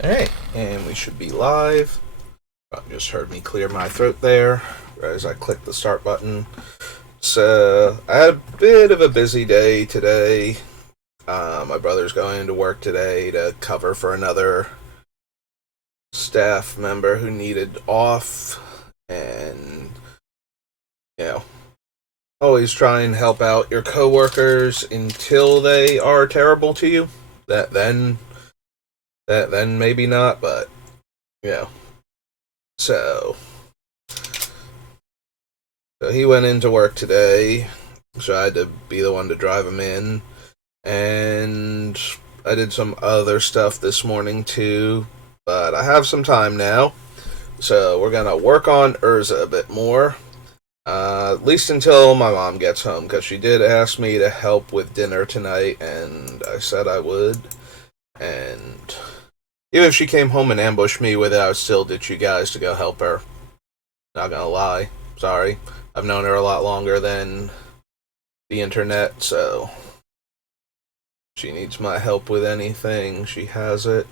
Alright, and we should be live. Just heard me clear my throat there as I clicked the start button. So, I had a bit of a busy day today. My brother's going to work today to cover for another staff member who needed off. And, you know, always try and help out your coworkers until they are terrible to you. Then maybe not, but you know. So he went into work today, so I had to be the one to drive him in, and I did some other stuff this morning too, but I have some time now, so we're gonna work on Urza a bit more. At least until my mom gets home, because she did ask me to help with dinner tonight, and I said I would. And even if she came home and ambushed me with it, I would still ditch you guys to go help her. Not gonna lie. Sorry. I've known her a lot longer than the internet, so she needs my help with anything. She has it.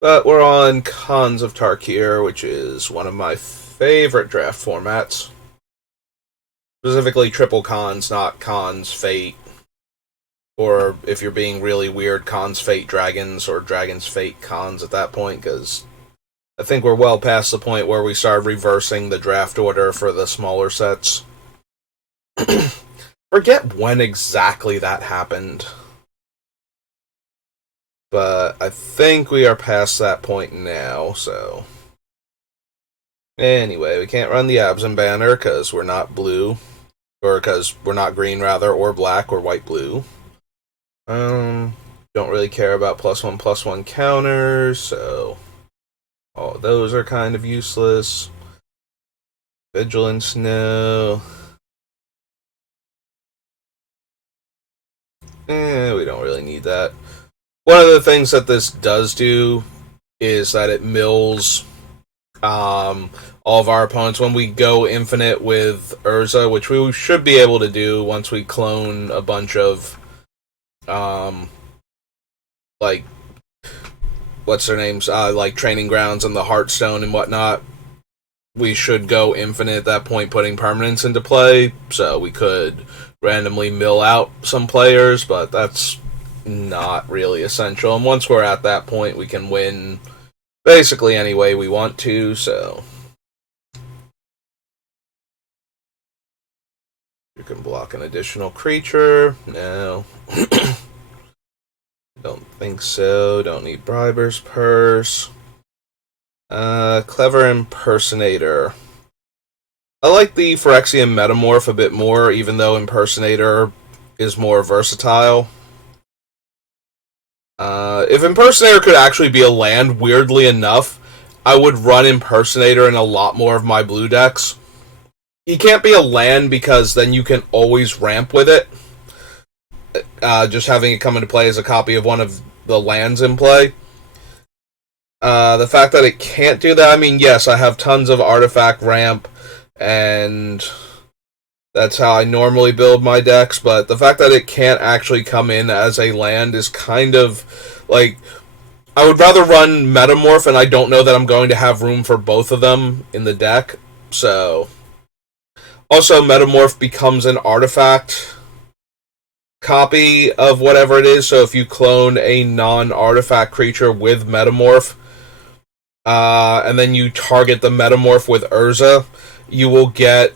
But we're on Khans of Tarkir, which is one of my favorite draft formats. Specifically triple Khans, not Khans Fate. Or if you're being really weird, Khans Fate Dragons or Dragons Fate Khans at that point, because I think we're well past the point where we start reversing the draft order for the smaller sets. Forget when exactly that happened. But I think we are past that point now, so. Anyway, we can't run the Absent banner because we're not blue. Or because we're not green, rather, or black, or white-blue. Don't really care about +1/+1 counters, so all those are kind of useless. Vigilance, no. We don't really need that. One of the things that this does do is that it mills all of our opponents when we go infinite with Urza, which we should be able to do once we clone a bunch of like, what's their names? Like Training Grounds and the Heartstone and whatnot. We should go infinite at that point, putting permanents into play, so we could randomly mill out some players, but that's not really essential. And once we're at that point, we can win basically any way we want to, so. You can block an additional creature. No. Don't think so. Don't need Briber's Purse. Clever Impersonator. I like the Phyrexian Metamorph a bit more, even though Impersonator is more versatile. If Impersonator could actually be a land, weirdly enough, I would run Impersonator in a lot more of my blue decks. He can't be a land because then you can always ramp with it. Just having it come into play as a copy of one of the lands in play. The fact that it can't do that, I mean, yes, I have tons of artifact ramp, and that's how I normally build my decks, but the fact that it can't actually come in as a land is kind of, like, I would rather run Metamorph, and I don't know that I'm going to have room for both of them in the deck, so. Also, Metamorph becomes an artifact copy of whatever it is, so if you clone a non-artifact creature with Metamorph, and then you target the Metamorph with Urza, you will get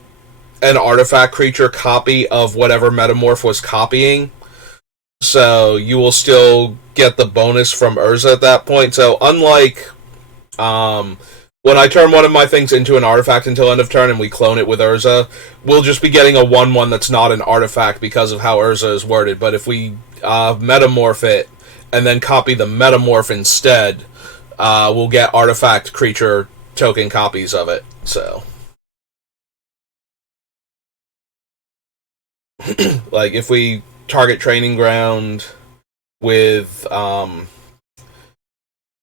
an artifact creature copy of whatever Metamorph was copying. So you will still get the bonus from Urza at that point. So unlike when I turn one of my things into an artifact until end of turn and we clone it with Urza, we'll just be getting a 1/1 that's not an artifact because of how Urza is worded. But if we Metamorph it and then copy the Metamorph instead, we'll get artifact creature token copies of it. So, like, if we target Training Ground with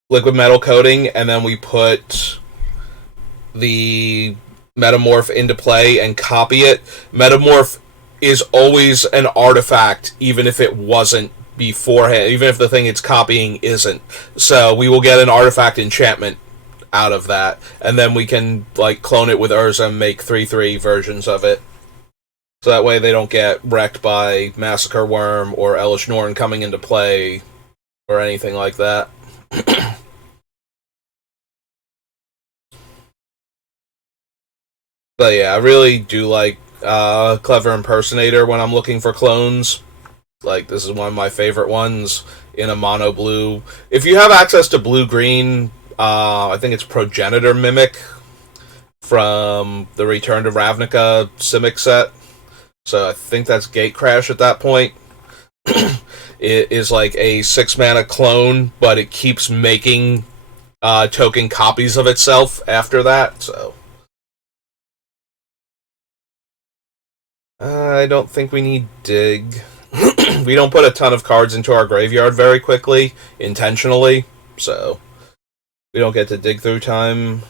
liquid metal coating and then we put the Metamorph into play and copy it, Metamorph is always an artifact even if it wasn't beforehand, even if the thing it's copying isn't. So we will get an artifact enchantment out of that, and then we can like clone it with Urza and make 3/3 versions of it. So that way they don't get wrecked by Massacre Worm or Elish Norn coming into play or anything like that. But yeah, I really do like Clever Impersonator when I'm looking for clones. Like, this is one of my favorite ones in a mono blue. If you have access to blue green, I think it's Progenitor Mimic from the Return to Ravnica Simic set. So I think that's Gatecrash at that point. It is like a 6-mana clone, but it keeps making token copies of itself after that. So I don't think we need Dig. We don't put a ton of cards into our graveyard very quickly, intentionally, so we don't get to dig through time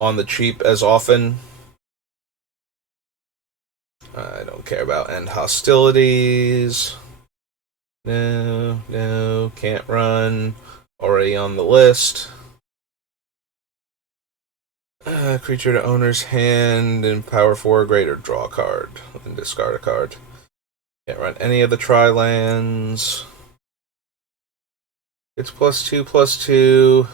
on the cheap as often. I don't care about end hostilities. No, can't run. Already on the list. Creature to owner's hand and power 4 greater, draw a card and discard a card. Can't run any of the tri-lands. It's +2/+2,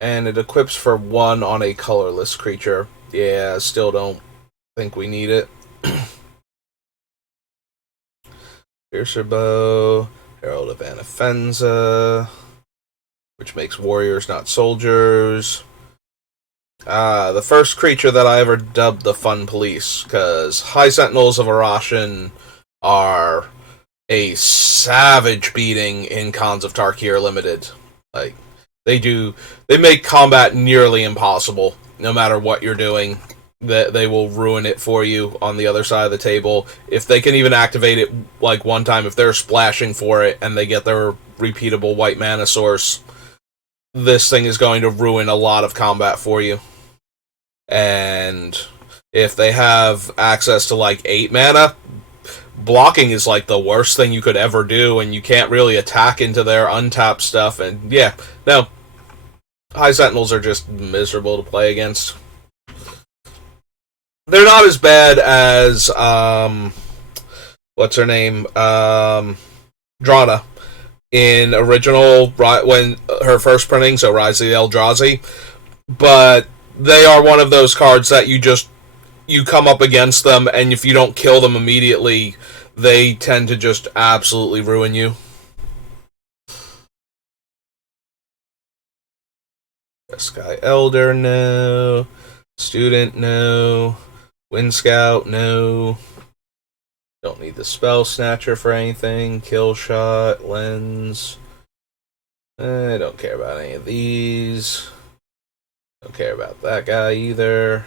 and it equips for 1 on a colorless creature. Yeah, still don't think we need it. Piercer Bow, Herald of Anafenza, which makes warriors not soldiers. The first creature that I ever dubbed the Fun Police, because High Sentinels of Arashan are a savage beating in Khans of Tarkir Limited. Like, they make combat nearly impossible, no matter what you're doing. They will ruin it for you on the other side of the table. If they can even activate it like one time, if they're splashing for it and they get their repeatable white mana source, this thing is going to ruin a lot of combat for you. And if they have access to like 8 mana, blocking is like the worst thing you could ever do, and you can't really attack into their untapped stuff. And yeah, no, High Sentinels are just miserable to play against. They're not as bad as what's her name, Drana in original, when her first printing, so Rise of the Eldrazi, but they are one of those cards that you come up against them, and if you don't kill them immediately, they tend to just absolutely ruin you. Sky Elder, no. Student, no. Wind Scout, no. Don't need the Spell Snatcher for anything. Kill Shot, Lens. I don't care about any of these. Don't care about that guy either.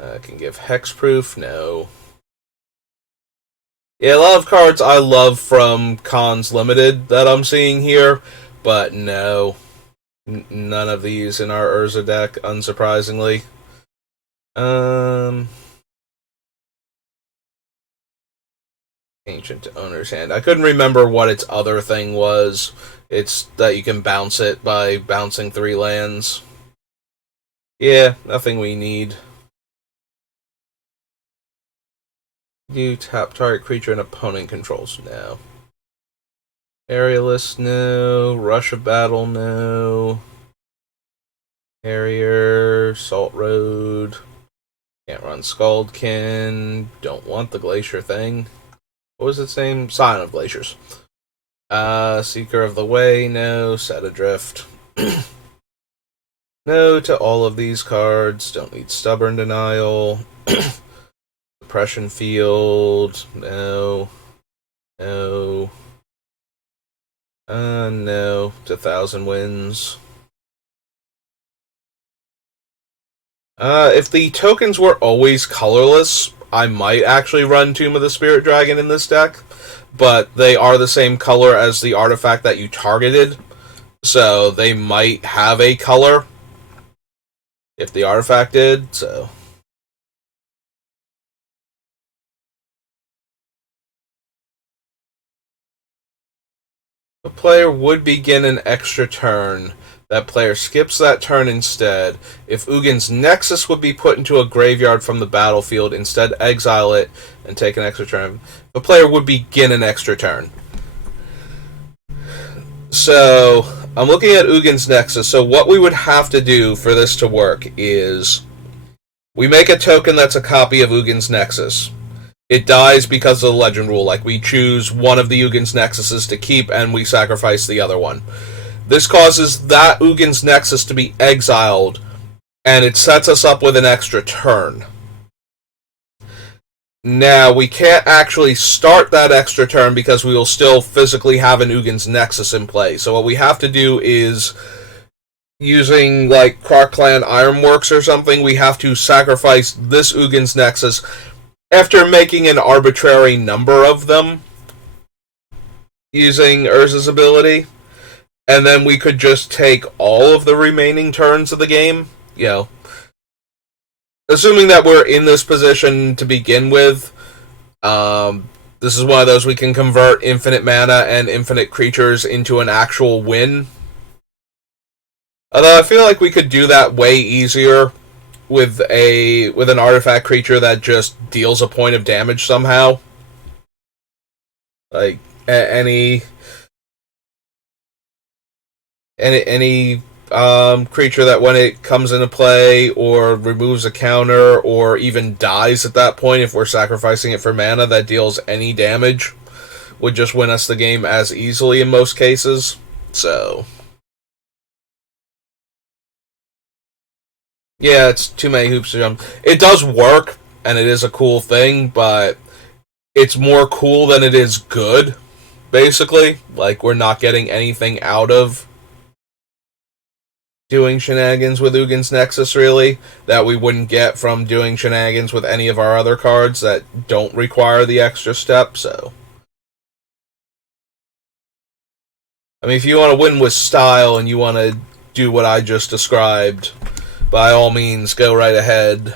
I can give Hexproof, no. Yeah, a lot of cards I love from Khans Limited that I'm seeing here, but no. None of these in our Urza deck, unsurprisingly. Ancient Owner's Hand. I couldn't remember what its other thing was. It's that you can bounce it by bouncing 3 lands. Yeah, nothing we need. You tap target creature and opponent controls. No. Aerialist, no. Rush of Battle, no. Harrier, Salt Road. Can't run Scaldkin. Don't want the Glacier thing. What was its name? Sign of Glaciers. Seeker of the Way, no. Set Adrift. No to all of these cards. Don't need Stubborn Denial. Depression Field, no. No. No to Thousand Winds. If the tokens were always colorless, I might actually run Tomb of the Spirit Dragon in this deck, but they are the same color as the artifact that you targeted, so they might have a color if the artifact did, so... A player would begin an extra turn. That player skips that turn instead. If Ugin's Nexus would be put into a graveyard from the battlefield, instead exile it and take an extra turn. The player would begin an extra turn. So, I'm looking at Ugin's Nexus. So what we would have to do for this to work is we make a token that's a copy of Ugin's Nexus. It dies because of the legend rule. Like, we choose one of the Ugin's Nexuses to keep and we sacrifice the other one. This causes that Ugin's Nexus to be exiled, and it sets us up with an extra turn. Now, we can't actually start that extra turn because we will still physically have an Ugin's Nexus in play. So what we have to do is, using like Krark-Clan Ironworks or something, we have to sacrifice this Ugin's Nexus after making an arbitrary number of them using Urza's ability. And then we could just take all of the remaining turns of the game. You know, assuming that we're in this position to begin with, this is one of those we can convert infinite mana and infinite creatures into an actual win. Although I feel like we could do that way easier with an artifact creature that just deals a point of damage somehow. Like any creature that when it comes into play or removes a counter or even dies at that point, if we're sacrificing it for mana, that deals any damage, would just win us the game as easily in most cases. So yeah, it's too many hoops to jump. It does work, and it is a cool thing, but it's more cool than it is good, basically. Like, we're not getting anything out of doing shenanigans with Ugin's Nexus, really, that we wouldn't get from doing shenanigans with any of our other cards that don't require the extra step, so. I mean, if you want to win with style and you want to do what I just described, by all means, go right ahead.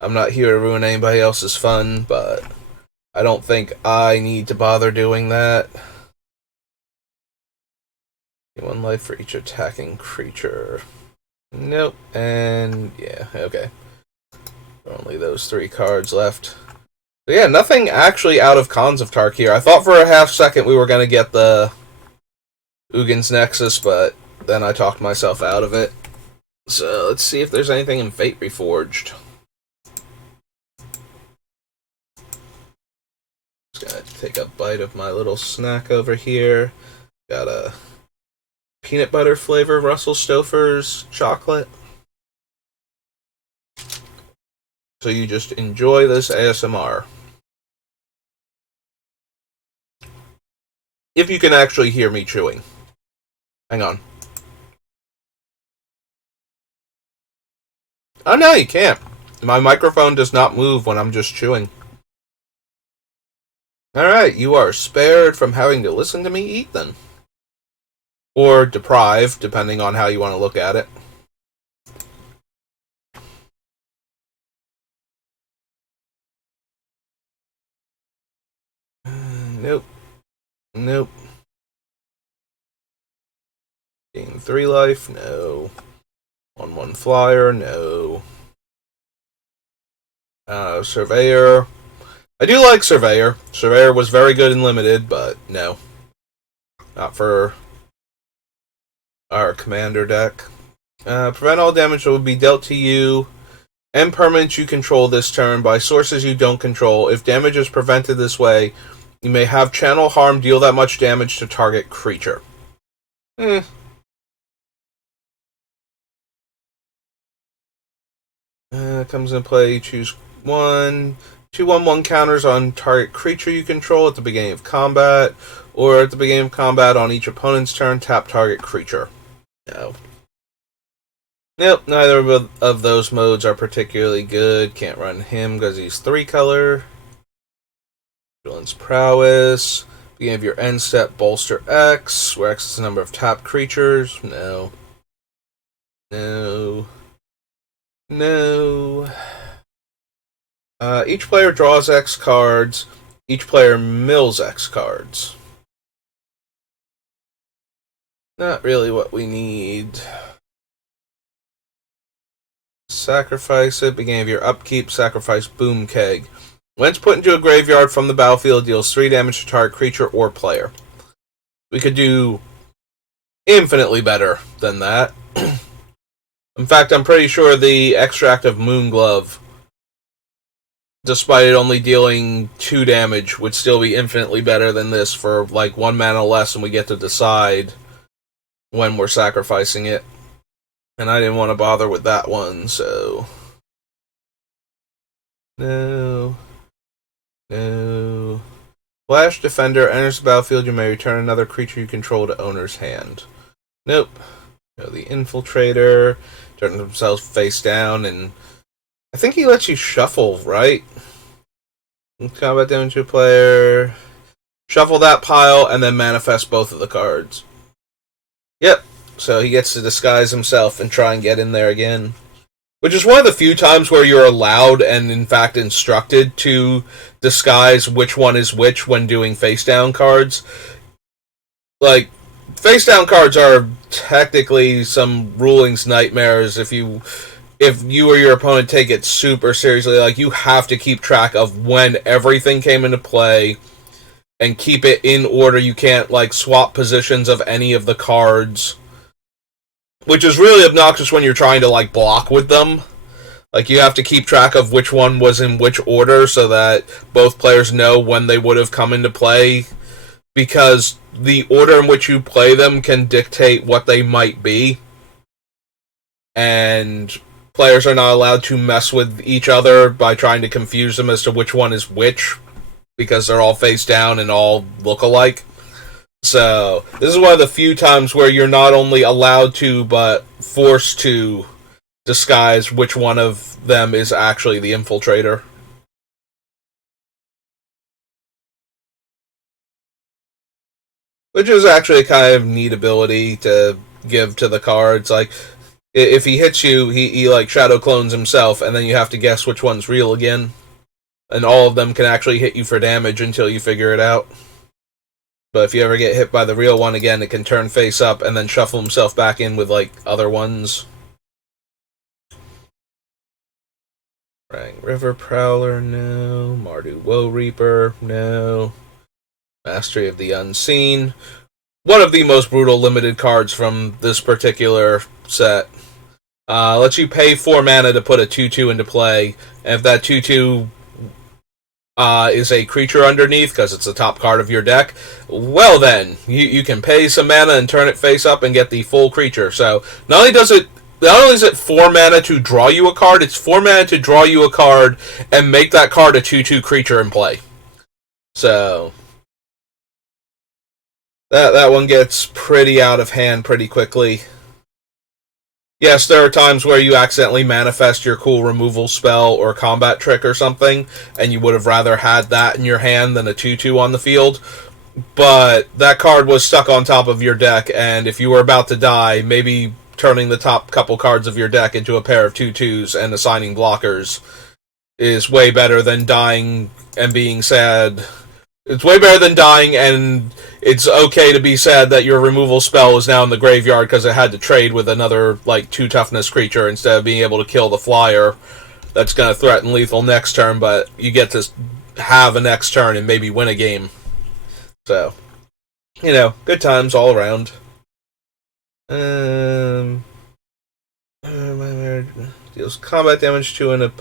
I'm not here to ruin anybody else's fun, but I don't think I need to bother doing that. 1 life for each attacking creature. Nope. And yeah, okay. Only those 3 cards left. But yeah, nothing actually out of Khans of Tark here. I thought for a half second we were going to get the Ugin's Nexus, but then I talked myself out of it. So let's see if there's anything in Fate Reforged. Just gotta take a bite of my little snack over here. Got a peanut butter flavor Russell Stouffer's chocolate. So you just enjoy this ASMR. If you can actually hear me chewing. Hang on. Oh no, you can't. My microphone does not move when I'm just chewing. Alright, you are spared from having to listen to me eat then. Or deprived, depending on how you want to look at it. Nope. Nope. Gain 3 life, no. 1/1 flyer, no. Surveyor. I do like Surveyor. Surveyor was very good in Limited, but no. Not for our Commander deck. Prevent all damage that will be dealt to you and permanents you control this turn by sources you don't control. If damage is prevented this way, you may have Channel Harm deal that much damage to target creature. Comes in play, you choose 1. 2/1/1 counters on target creature you control at the beginning of combat, or at the beginning of combat on each opponent's turn, tap target creature. No. Nope, neither of those modes are particularly good. Can't run him because he's 3 color. Villain's Prowess. Beginning of your end step, bolster X, where X is the number of tapped creatures. No. No. No. Each player draws X cards. Each player mills X cards. Not really what we need. Sacrifice it. Beginning of your upkeep, sacrifice Boom Keg. When it's put into a graveyard from the battlefield, deals 3 damage to target creature or player. We could do infinitely better than that. In fact, I'm pretty sure the extract of Moonglove, despite it only dealing 2 damage, would still be infinitely better than this for like 1 mana less, and we get to decide when we're sacrificing it. And I didn't want to bother with that one, so... No. Flash Defender enters the battlefield, you may return another creature you control to owner's hand. Nope. The Infiltrator, turn themselves face down, and I think he lets you shuffle, right? Combat damage to a player. Shuffle that pile, and then manifest both of the cards. Yep. So he gets to disguise himself and try and get in there again. Which is one of the few times where you're allowed and, in fact, instructed to disguise which one is which when doing face-down cards. Like, face-down cards are technically some rulings nightmares if you or your opponent take it super seriously. Like, you have to keep track of when everything came into play and keep it in order. You can't, like, swap positions of any of the cards. Which is really obnoxious when you're trying to, like, block with them. Like, you have to keep track of which one was in which order so that both players know when they would have come into play. Because the order in which you play them can dictate what they might be. And players are not allowed to mess with each other by trying to confuse them as to which one is which. Because they're all face down and all look alike. So, this is one of the few times where you're not only allowed to, but forced to disguise which one of them is actually the Infiltrator. Which is actually a kind of neat ability to give to the cards. Like, if he hits you, he like, shadow clones himself, and then you have to guess which one's real again. And all of them can actually hit you for damage until you figure it out. But if you ever get hit by the real one again, it can turn face up and then shuffle himself back in with, like, other ones. Rang River Prowler, no. Mardu Woe Reaper, no. Mastery of the Unseen. One of the most brutal limited cards from this particular set. Lets you pay 4 mana to put a 2-2 into play, and if that 2-2... is a creature underneath, because it's the top card of your deck, well then, you can pay some mana and turn it face up and get the full creature. So, not only is it 4 mana to draw you a card, it's 4 mana to draw you a card and make that card a 2-2 creature in play. So, that one gets pretty out of hand pretty quickly. Yes, there are times where you accidentally manifest your cool removal spell or combat trick or something, and you would have rather had that in your hand than a 2-2 on the field. But that card was stuck on top of your deck, and if you were about to die, maybe turning the top couple cards of your deck into a pair of 2-2s and assigning blockers is way better than dying and being sad. It's way better than dying and it's okay to be sad that your removal spell is now in the graveyard because it had to trade with another, like, 2 toughness creature instead of being able to kill the flyer that's going to threaten lethal next turn, but you get to have a next turn and maybe win a game. So, you know, good times all around. Deals combat damage to a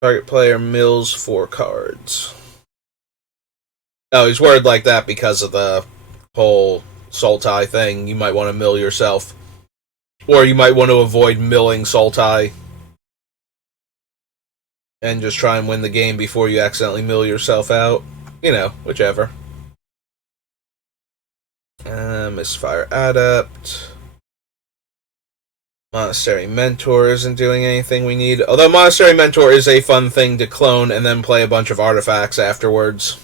target player, mills 4 cards. Oh, he's worded like that because of the whole Sultai thing. You might want to mill yourself. Or you might want to avoid milling Sultai. And just try and win the game before you accidentally mill yourself out. You know, whichever. Misfire Adept. Monastery Mentor isn't doing anything we need. Although Monastery Mentor is a fun thing to clone and then play a bunch of artifacts afterwards.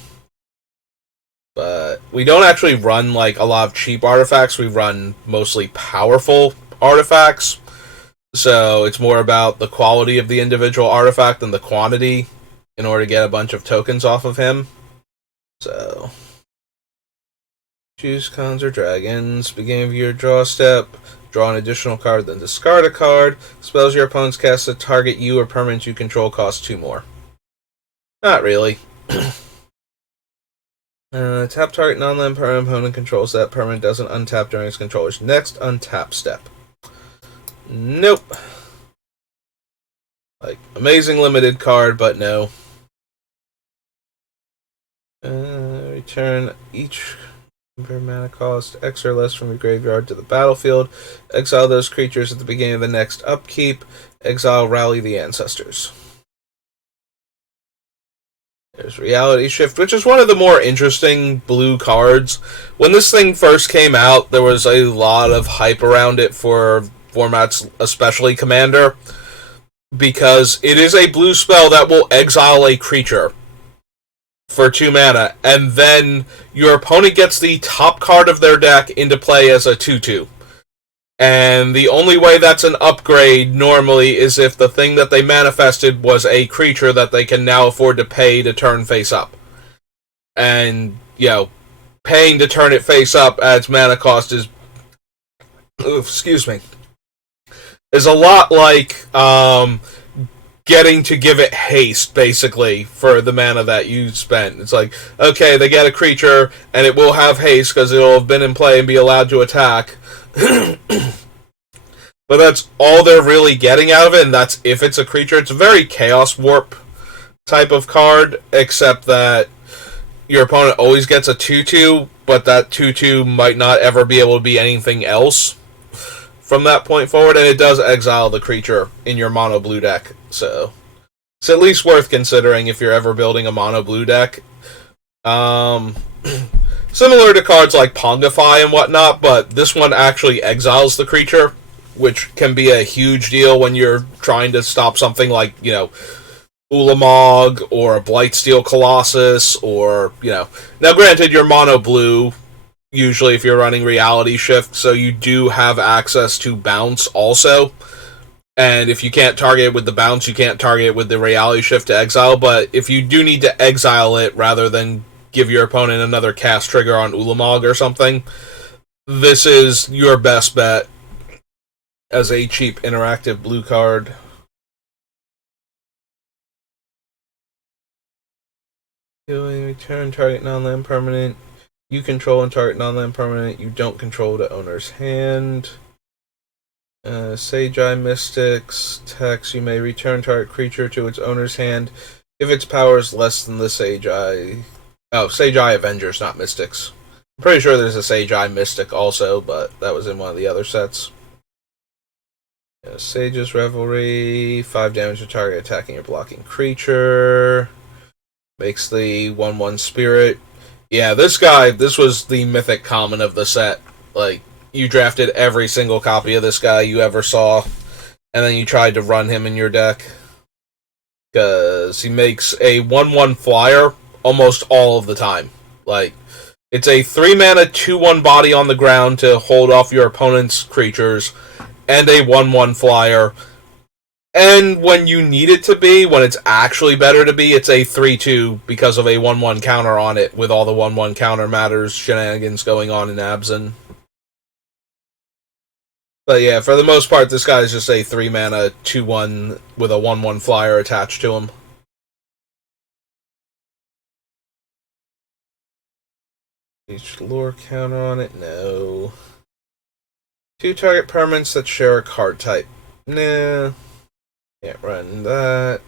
But we don't actually run, like, a lot of cheap artifacts. We run mostly powerful artifacts. So it's more about the quality of the individual artifact than the quantity in order to get a bunch of tokens off of him. So Choose cons or dragons. Beginning of your draw step. Draw an additional card, then discard a card. Spells your opponent's cast to target you or permanents you control cost 2 more. Not really. Tap target non-land permanent opponent controls that permanent doesn't untap during its controller's next untap step. Nope. Like, amazing limited card, but no. Return each mana cost X or less from your graveyard to the battlefield. Exile those creatures at the beginning of the next upkeep. Exile Rally the Ancestors. There's Reality Shift, which is one of the more interesting blue cards. When this thing first came out, there was a lot of hype around it for formats, especially Commander, because it is a blue spell that will exile a creature for 2 mana, and then your opponent gets the top card of their deck into play as a 2/2. And the only way that's an upgrade normally is if the thing that they manifested was a creature that they can now afford to pay to turn face up. And, paying to turn it face up at its mana cost is... excuse me. Is a lot like getting to give it haste, basically, for the mana that you spent. It's like, okay, they get a creature, and it will have haste because it'll have been in play and be allowed to attack. But that's all they're really getting out of it, and that's if it's a creature. It's a very Chaos Warp type of card, except that your opponent always gets a 2/2, but that 2/2 might not ever be able to be anything else from that point forward, and it does exile the creature in your mono blue deck, so it's at least worth considering if you're ever building a mono blue deck. Similar to cards like Pongify and whatnot, but this one actually exiles the creature, which can be a huge deal when you're trying to stop something like, Ulamog or a Blightsteel Colossus, or, Now, granted, you're mono blue, usually if you're running Reality Shift, so you do have access to bounce also. And if you can't target it with the bounce, you can't target it with the Reality Shift to exile, but if you do need to exile it rather than give your opponent another cast trigger on Ulamog or something, this is your best bet as a cheap interactive blue card. Return target non-land permanent you control and target non-land permanent you don't control to owner's hand. Sage-Eye Mystics. Text, you may return target creature to its owner's hand if its power is less than the Sage-Eye... Oh, Sage-Eye Avengers, not Mystics. I'm pretty sure there's a Sage-Eye Mystic also, but that was in one of the other sets. Sage's Revelry. 5 damage to target attacking or blocking creature. Makes the 1/1 Spirit. Yeah, this was the mythic common of the set. Like, you drafted every single copy of this guy you ever saw, and then you tried to run him in your deck. Because he makes a 1/1 flyer almost all of the time. Like, it's a 3-mana 2/1 body on the ground to hold off your opponent's creatures, and a 1/1 flyer. And when you need it to be, when it's actually better to be, it's a 3/2 because of a 1/1 counter on it, with all the 1/1 counter matters shenanigans going on in Abzan. But yeah, for the most part, this guy is just a 3-mana 2/1 with a 1/1 flyer attached to him. Each lore counter on it? No. 2 target permanents that share a card type. Nah. Can't run that.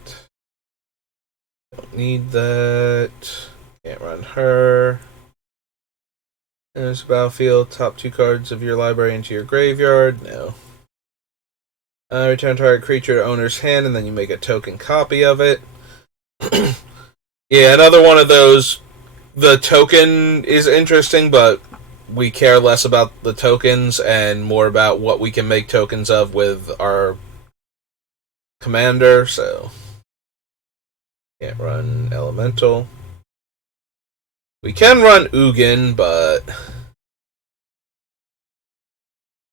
Don't need that. Can't run her. There's a battlefield. Top 2 cards of your library into your graveyard. No. Return target creature to owner's hand, and then you make a token copy of it. Yeah, another one of those. The token is interesting, but we care less about the tokens and more about what we can make tokens of with our commander, so can't run Elemental. We can run Ugin, but...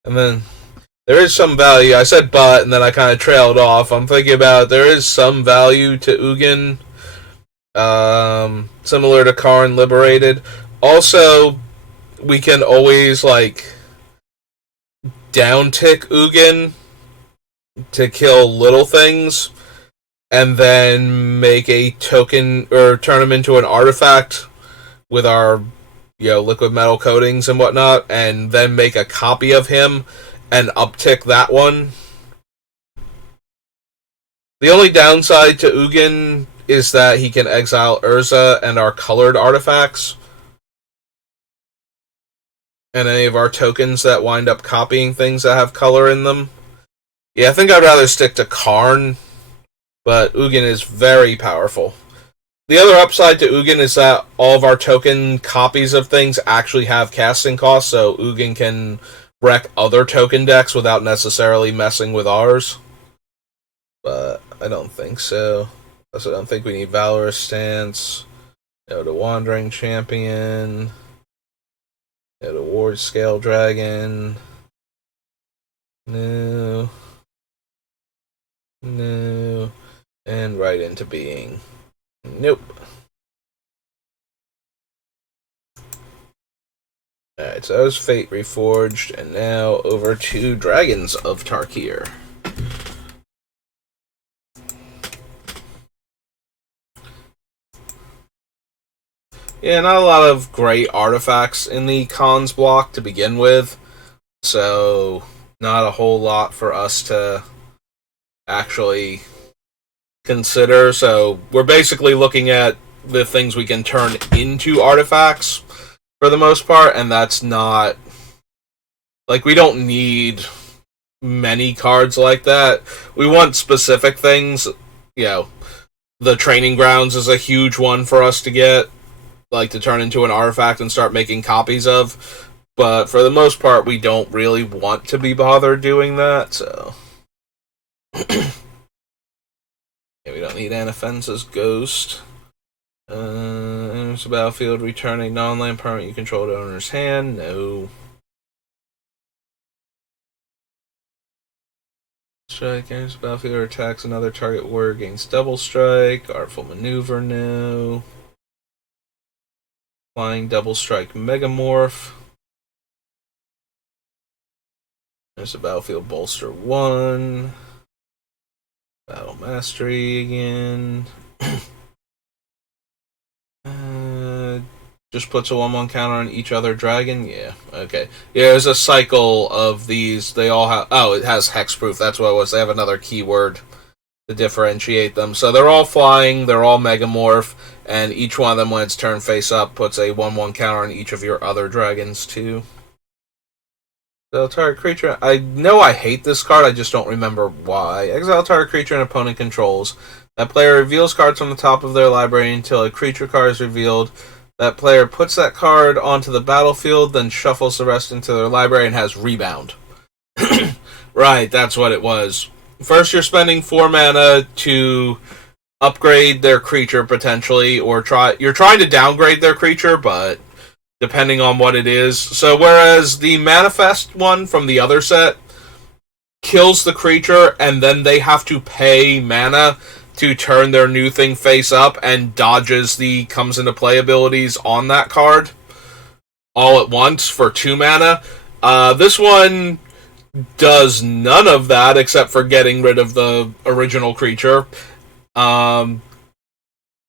And then there is some value. I said but, and then I kind of trailed off. I'm thinking about there is some value to Ugin. Similar to Karn Liberated. Also, we can always, like, down tick Ugin to kill little things, and then make a token, or turn him into an artifact with our, liquid metal coatings and whatnot, and then make a copy of him and uptick that one. The only downside to Ugin is that he can exile Urza and our colored artifacts, and any of our tokens that wind up copying things that have color in them. Yeah, I think I'd rather stick to Karn, but Ugin is very powerful. The other upside to Ugin is that all of our token copies of things actually have casting costs, so Ugin can wreck other token decks without necessarily messing with ours. But I don't think so. Also, I don't think we need Valorous Stance. No, the Wandering Champion. No, the Ward Scale Dragon. No. No. And right into being. Nope. Alright, so that was Fate Reforged, and now over to Dragons of Tarkir. Yeah, not a lot of great artifacts in the cons block to begin with, so not a whole lot for us to actually consider. So we're basically looking at the things we can turn into artifacts for the most part, and that's not... Like, we don't need many cards like that. We want specific things. The Training Grounds is a huge one for us to get, like, to turn into an artifact and start making copies of. But for the most part, we don't really want to be bothered doing that, so... Yeah, we don't need Anafenza's Ghost. It's a battlefield, returning non-land permanent you control the owner's hand. No. Strike, enters the battlefield or attacks another target warrior, gains double strike. Artful Maneuver, no. Flying Double Strike Megamorph. There's a Battlefield Bolster 1. Battle Mastery again. Just puts a 1/1 counter on each other dragon? Yeah, okay. Yeah, there's a cycle of these. They all have... Oh, it has hexproof. That's what it was. They have another keyword to differentiate them. So they're all flying, they're all Megamorph, and each one of them, when it's turn face up, puts a 1/1 counter on each of your other dragons, too. Exile target creature. I know I hate this card, I just don't remember why. Exile target creature an opponent controls. That player reveals cards from the top of their library until a creature card is revealed. That player puts that card onto the battlefield, then shuffles the rest into their library and has rebound. Right, that's what it was. First, you're spending 4 mana to upgrade their creature, potentially, or you're trying to downgrade their creature, but depending on what it is. So, whereas the Manifest one from the other set kills the creature, and then they have to pay mana to turn their new thing face up, and dodges the comes into play abilities on that card all at once for 2 mana. This one does none of that except for getting rid of the original creature.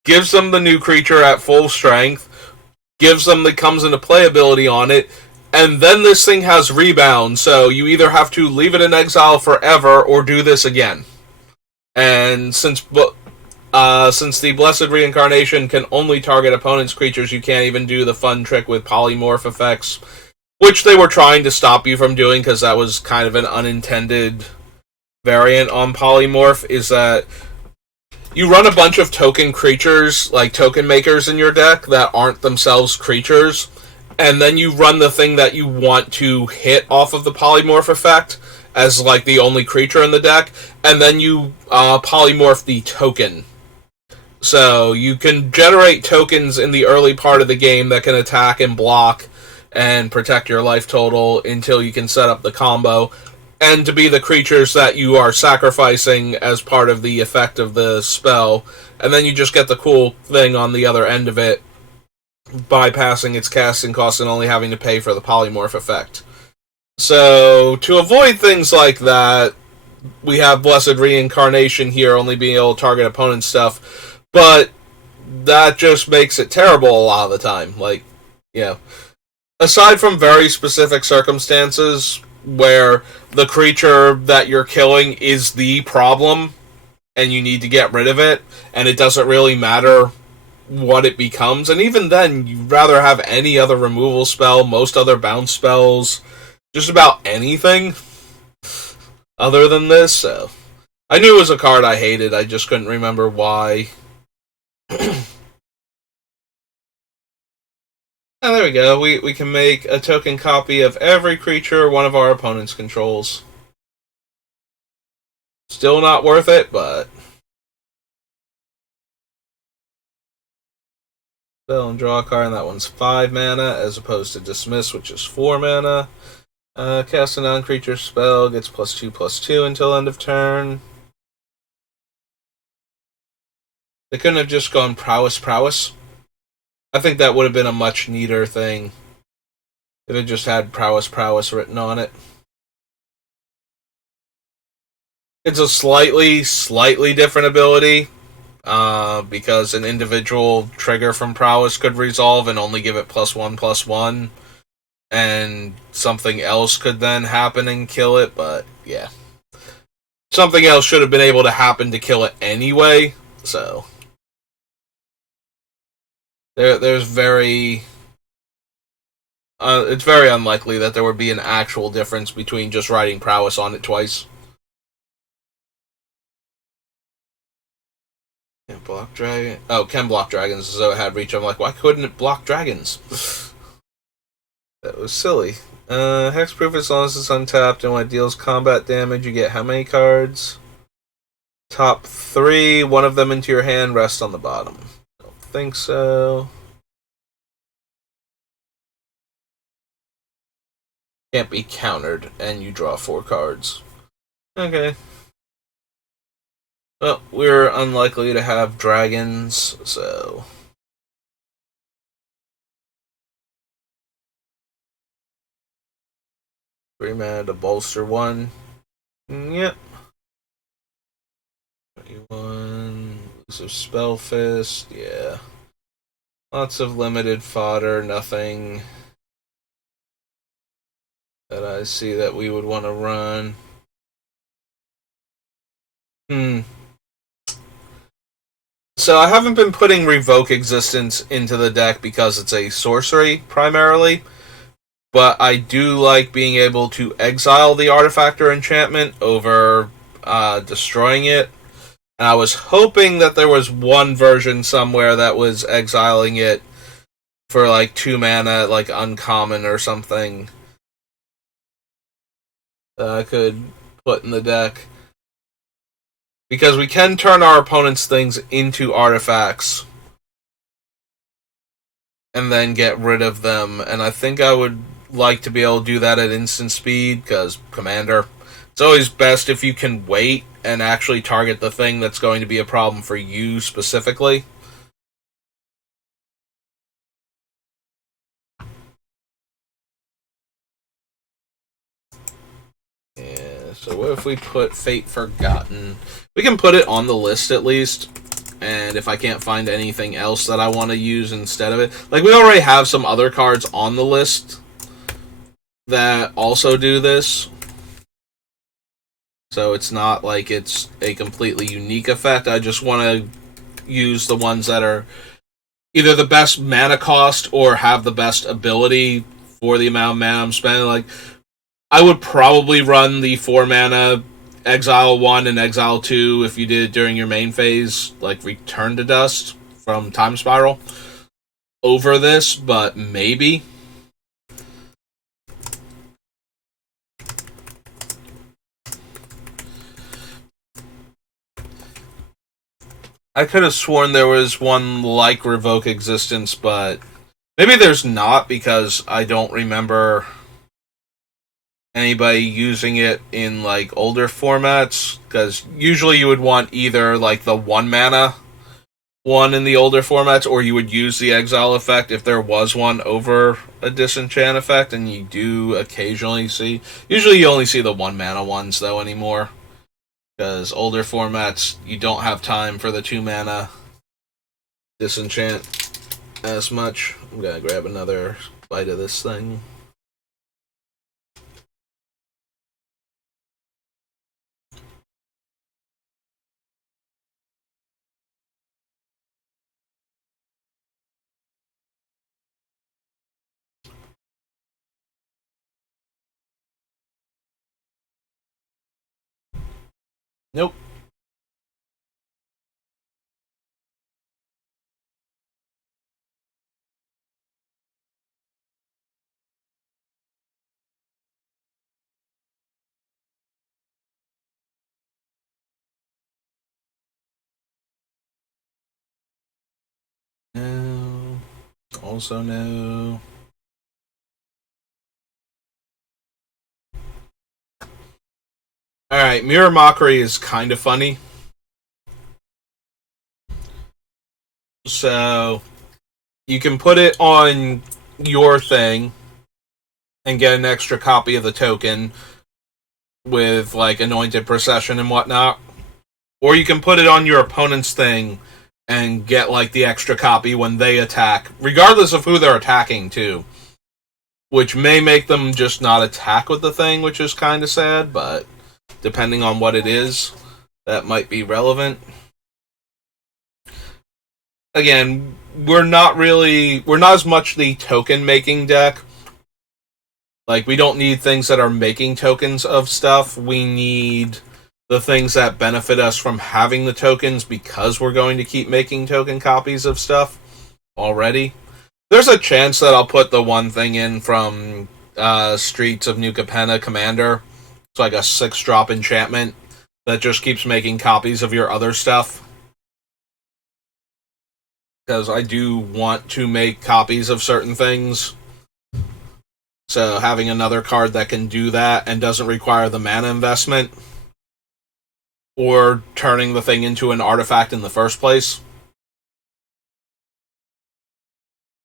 Gives them the new creature at full strength, gives them the comes into play ability on it, and then this thing has rebound, so you either have to leave it in exile forever or do this again. And since the Blessed Reincarnation can only target opponent's creatures, you can't even do the fun trick with polymorph effects, which they were trying to stop you from doing because that was kind of an unintended variant on polymorph, is that you run a bunch of token creatures, like token makers in your deck that aren't themselves creatures, and then you run the thing that you want to hit off of the polymorph effect as like the only creature in the deck, and then you polymorph the token. So you can generate tokens in the early part of the game that can attack and block and protect your life total until you can set up the combo, and to be the creatures that you are sacrificing as part of the effect of the spell, and then you just get the cool thing on the other end of it bypassing its casting cost and only having to pay for the polymorph effect. So, to avoid things like that, we have Blessed Reincarnation here, only being able to target opponent stuff, but that just makes it terrible a lot of the time. Like, yeah. Aside from very specific circumstances where the creature that you're killing is the problem and you need to get rid of it, and it doesn't really matter what it becomes, and even then, you'd rather have any other removal spell, most other bounce spells, just about anything other than this, so. I knew it was a card I hated, I just couldn't remember why. Oh, there we go. We can make a token copy of every creature one of our opponents controls. Still not worth it, but... Spell and draw a card, and that one's 5 mana, as opposed to Dismiss, which is 4 mana. Cast a non-creature spell, gets +2/+2 until end of turn. They couldn't have just gone Prowess. I think that would have been a much neater thing if it just had Prowess written on it. It's a slightly different ability, because an individual trigger from Prowess could resolve and only give it +1/+1, and something else could then happen and kill it, but yeah. Something else should have been able to happen to kill it anyway, so... There's very... it's very unlikely that there would be an actual difference between just writing Prowess on it twice. Can't block dragon. Oh, can block dragons as though it had reach. I'm like, why couldn't it block dragons? That was silly. Hexproof as long as it's untapped, and when it deals combat damage, you get how many cards? Top 3, one of them into your hand, rest on the bottom. Don't think so. Can't be countered, and you draw 4 cards. Okay. Well, we're unlikely to have dragons, so... 3 mana to bolster 1. Yep. 21. Elusive Spell Fist, yeah. Lots of limited fodder, nothing that I see that we would want to run. So I haven't been putting Revoke Existence into the deck because it's a sorcery, primarily. But I do like being able to exile the artifact or enchantment over destroying it. And I was hoping that there was one version somewhere that was exiling it for like 2 mana, like uncommon or something, that I could put in the deck. Because we can turn our opponent's things into artifacts and then get rid of them. And I think I would like to be able to do that at instant speed, because Commander. It's always best if you can wait and actually target the thing that's going to be a problem for you specifically. Yeah, so what if we put Fate Forgotten? We can put it on the list at least, and if I can't find anything else that I want to use instead of it... Like, we already have some other cards on the list that also do this. So it's not like it's a completely unique effect. I just want to use the ones that are either the best mana cost or have the best ability for the amount of mana I'm spending. Like, I would probably run the 4 mana Exile 1 and Exile 2 if you did it during your main phase, like Return to Dust from Time Spiral, over this, but maybe. I could have sworn there was one like Revoke Existence, but maybe there's not, because I don't remember anybody using it in like older formats, because usually you would want either like the 1 mana one in the older formats, or you would use the exile effect if there was one over a disenchant effect, and you do occasionally see. Usually, you only see the 1 mana ones though anymore, because older formats you don't have time for the 2 mana disenchant as much. I'm gonna grab another bite of this thing. Nope. No. Also no. Alright, Mirror Mockery is kind of funny. So, you can put it on your thing and get an extra copy of the token with, like, Anointed Procession and whatnot. Or you can put it on your opponent's thing and get, like, the extra copy when they attack, regardless of who they're attacking, too. Which may make them just not attack with the thing, which is kind of sad, but depending on what it is, that might be relevant. Again, we're not as much the token making deck. Like, we don't need things that are making tokens of stuff. We need the things that benefit us from having the tokens because we're going to keep making token copies of stuff already. There's a chance that I'll put the one thing in from Streets of New Capenna Commander. It's like a 6-drop enchantment that just keeps making copies of your other stuff. Because I do want to make copies of certain things. So having another card that can do that and doesn't require the mana investment or turning the thing into an artifact in the first place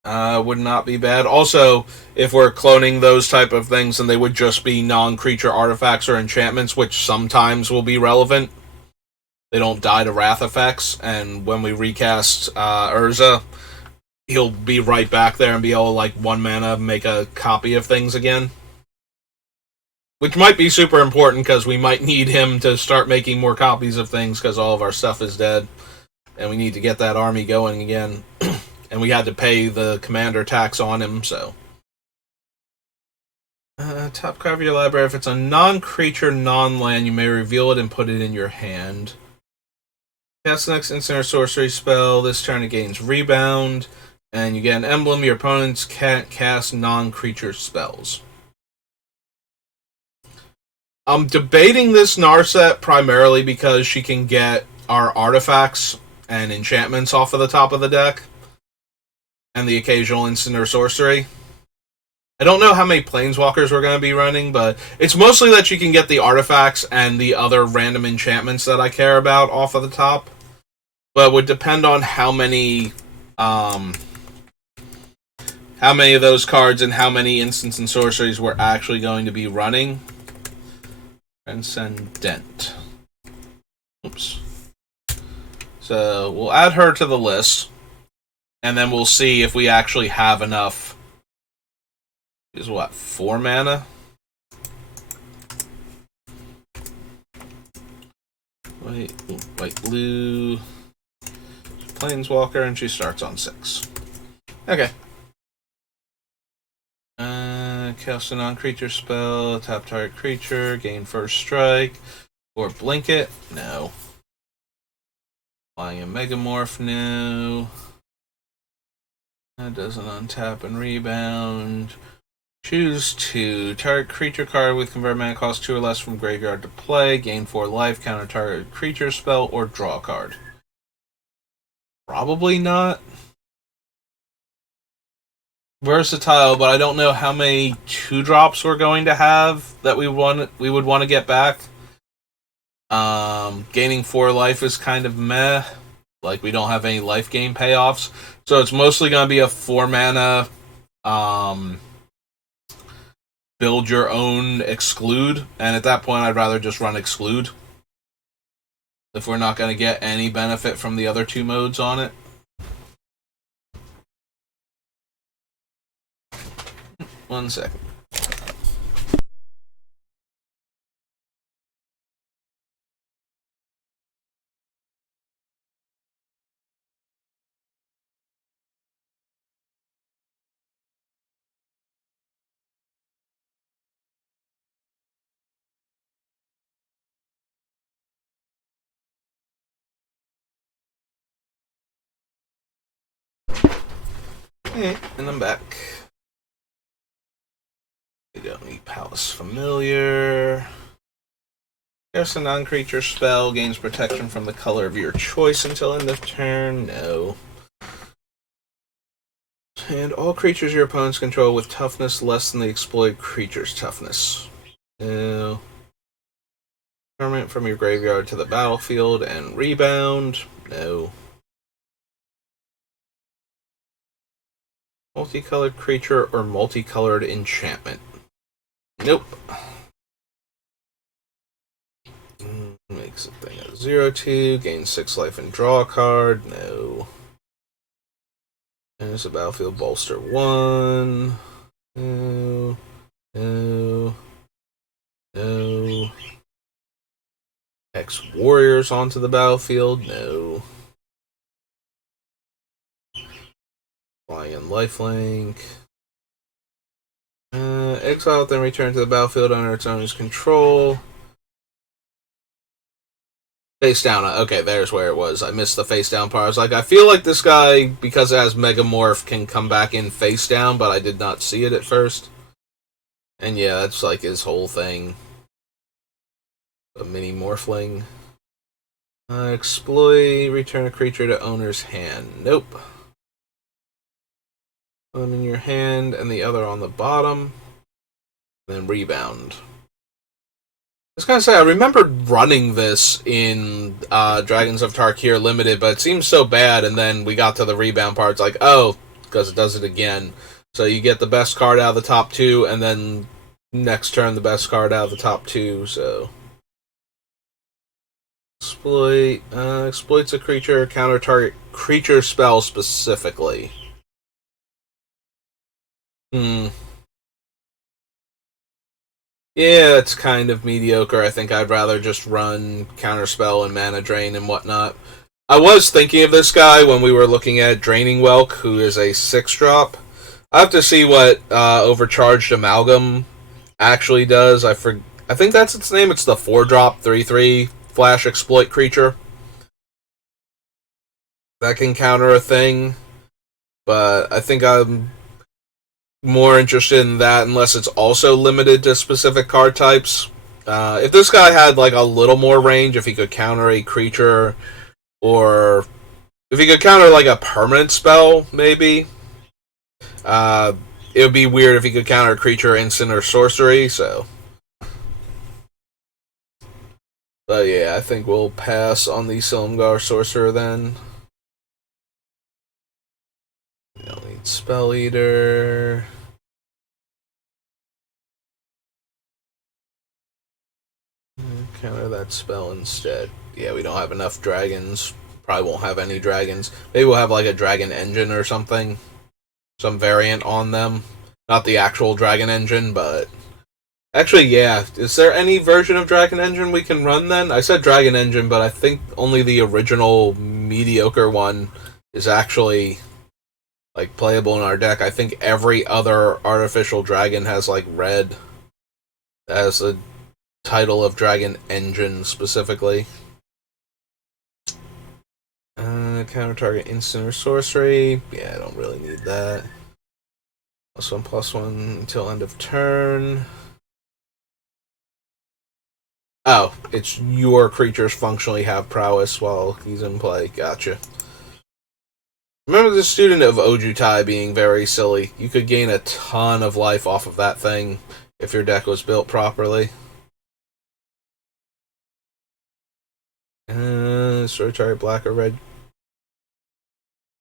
would not be bad. Also, if we're cloning those type of things, then they would just be non-creature artifacts or enchantments, which sometimes will be relevant. They don't die to wrath effects, and when we recast Urza, he'll be right back there and be able to, like, 1 mana make a copy of things again. Which might be super important, because we might need him to start making more copies of things, because all of our stuff is dead. And we need to get that army going again. And we had to pay the commander tax on him, so. Top card of your library. If it's a non-creature, non-land, you may reveal it and put it in your hand. Cast the next instant or sorcery spell. This turn it gains rebound. And you get an emblem. Your opponents can't cast non-creature spells. I'm debating this Narset primarily because she can get our artifacts and enchantments off of the top of the deck. And the occasional instant or sorcery. I don't know how many Planeswalkers we're going to be running, but it's mostly that you can get the artifacts and the other random enchantments that I care about off of the top. But it would depend on how many of those cards and how many instants and sorceries we're actually going to be running. Transcendent. Oops. So we'll add her to the list. And then we'll see if we actually have enough. Is what, 4 mana? White, blue. Planeswalker, and she starts on 6. Okay. Cast a non-creature spell, tap target creature, gain first strike, or blink it. No. Flying a Megamorph, no. That doesn't untap and rebound. Choose 2. Target creature card with convert mana cost 2 or less from graveyard to play. Gain 4 life, counter target creature spell, or draw a card. Probably not. Versatile, but I don't know how many 2-drops we're going to have that we would want to get back. Gaining 4 life is kind of meh. Like, we don't have any life gain payoffs. So it's mostly going to be a 4-mana build your own exclude. And at that point, I'd rather just run exclude. If we're not going to get any benefit from the other 2 modes on it. One second. Okay, and I'm back. We don't need Palace Familiar. There's a non-creature spell, gains protection from the color of your choice until end of turn. No. And all creatures your opponents control with toughness less than the exploit creature's toughness. No. Permanent from your graveyard to the battlefield and rebound. No. Multicolored creature or multicolored enchantment. Nope. Makes a thing a 0/2, gain 6 life and draw a card. No. There's a battlefield bolster 1. No. No. No. X warriors onto the battlefield. No. Flying in lifelink. Exile it, then return to the battlefield under its owner's control. Face down. Okay, there's where it was. I missed the face down part. I was like, I feel like this guy, because it has Megamorph, can come back in face down, but I did not see it at first. And yeah, that's like his whole thing. A mini Morphling. Exploit, return a creature to owner's hand. Nope. One in your hand and the other on the bottom. And then rebound. I was gonna say, I remembered running this in Dragons of Tarkir Limited, but it seems so bad, and then we got to the rebound part, it's like, oh, because it does it again. So you get the best card out of the top 2, and then next turn the best card out of the top 2, so... Exploit. Exploits a creature, counter target creature spell specifically. Yeah, it's kind of mediocre. I think I'd rather just run Counterspell and Mana Drain and whatnot. I was thinking of this guy when we were looking at Draining Welk, who is a 6-drop. I have to see what Overcharged Amalgam actually does. I think that's its name. It's the 4-drop, 3/3 flash exploit creature. That can counter a thing. But I think I'm more interested in that unless it's also limited to specific card types. If this guy had like a little more range, if he could counter a creature, or if he could counter like a permanent spell, maybe. It would be weird if he could counter a creature, instant, or sorcery, so. But yeah, I think we'll pass on the Silumgar Sorcerer then. We don't need Spell Eater. Counter that spell instead. Yeah, we don't have enough dragons. Probably won't have any dragons. Maybe we'll have like a dragon engine or something. Some variant on them. Not the actual dragon engine, but... Actually, yeah. Is there any version of dragon engine we can run then? I said dragon engine, but I think only the original mediocre one is actually like playable in our deck. I think every other artificial dragon has like red as a title of dragon engine specifically. Counter target instant or sorcery. Yeah, I don't really need that. +1/+1 until end of turn. Oh, it's your creatures functionally have prowess while he's in play. Gotcha. Remember the student of Ojutai being very silly. You could gain a ton of life off of that thing if your deck was built properly. Destroy target black or red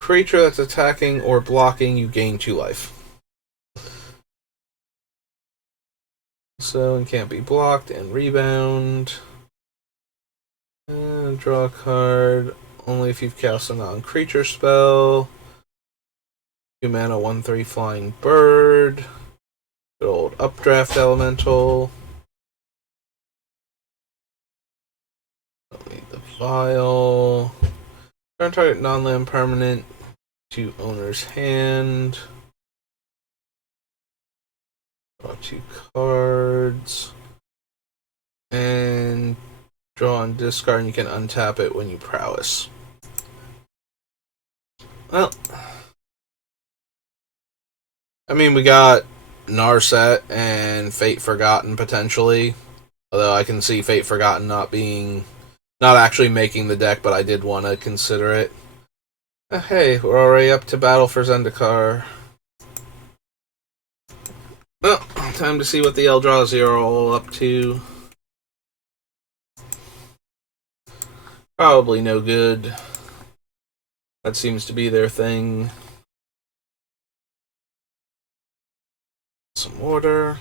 creature that's attacking or blocking, you gain 2 life. So it can't be blocked and rebound. And draw a card only if you've cast a non-creature spell. 2 mana, 1/3 flying bird. Good old updraft elemental. Don't need the vial. Turn target non-land permanent to owner's hand. Draw 2 cards. And draw and discard, and you can untap it when you prowess. Well, I mean, we got Narset and Fate Forgotten potentially. Although I can see Fate Forgotten not actually making the deck, but I did want to consider it. Hey, we're already up to Battle for Zendikar. Well, time to see what the Eldrazi are all up to. Probably no good. That seems to be their thing. Some order.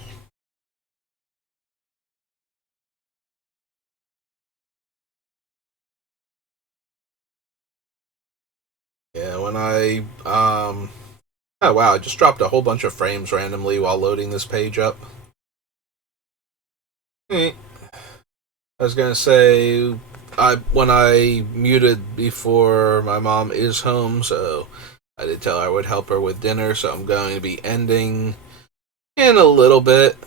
Yeah, when I oh wow, I just dropped a whole bunch of frames randomly while loading this page up. I was gonna say, when I muted before, my mom is home, so I did tell her I would help her with dinner, so I'm going to be ending in a little bit.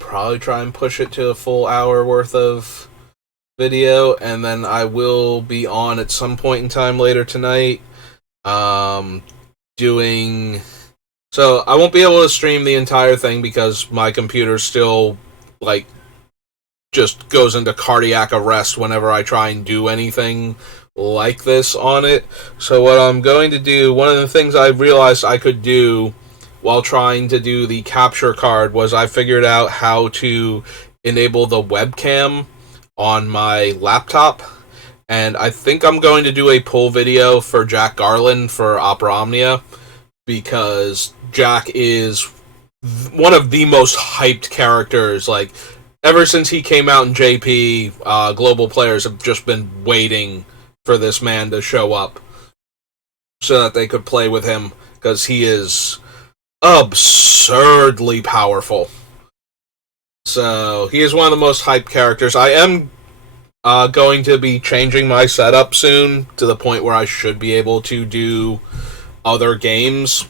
Probably try and push it to a full hour worth of video, and then I will be on at some point in time later tonight. So I won't be able to stream the entire thing because my computer still, just goes into cardiac arrest whenever I try and do anything like this on it. So what I'm going to do, one of the things I realized I could do while trying to do the capture card was I figured out how to enable the webcam on my laptop. And I think I'm going to do a pull video for Jack Garland for Opera Omnia, because Jack is one of the most hyped characters. Ever since he came out in JP, global players have just been waiting for this man to show up so that they could play with him, because he is absurdly powerful. So he is one of the most hyped characters. I am going to be changing my setup soon to the point where I should be able to do other games,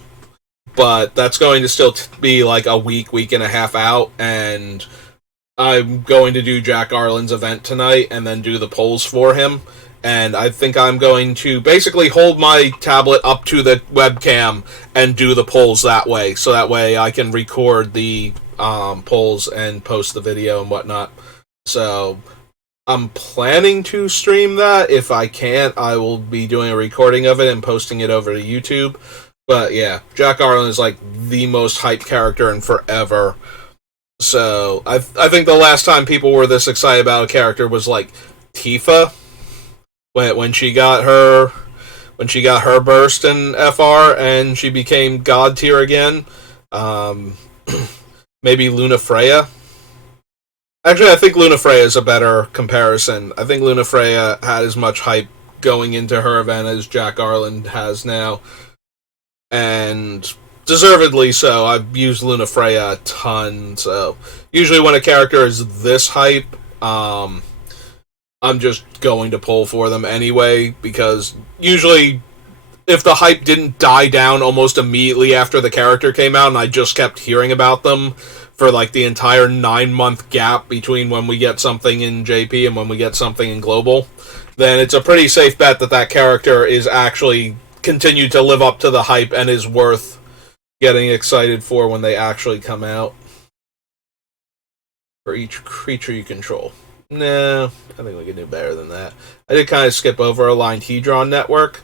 but that's going to still be a week and a half out, and I'm going to do Jack Garland's event tonight and then do the polls for him. And I think I'm going to basically hold my tablet up to the webcam and do the polls that way. So that way I can record the polls and post the video and whatnot. So I'm planning to stream that. If I can't, I will be doing a recording of it and posting it over to YouTube. But yeah, Jack Garland is the most hyped character in forever. So I think the last time people were this excited about a character was Tifa, when she got her burst in FR and she became god tier again. Maybe Luna Freya. Actually, I think Luna Freya is a better comparison. I think Luna Freya had as much hype going into her event as Jack Garland has now, and deservedly so. I've used Luna Freya a ton, so usually when a character is this hype, I'm just going to pull for them anyway, because usually if the hype didn't die down almost immediately after the character came out and I just kept hearing about them for the entire 9-month gap between when we get something in JP and when we get something in Global, then it's a pretty safe bet that character is actually continued to live up to the hype and is worth getting excited for when they actually come out. For each creature you control. No, I think we can do better than that. I did kind of skip over Aligned Hedron Network.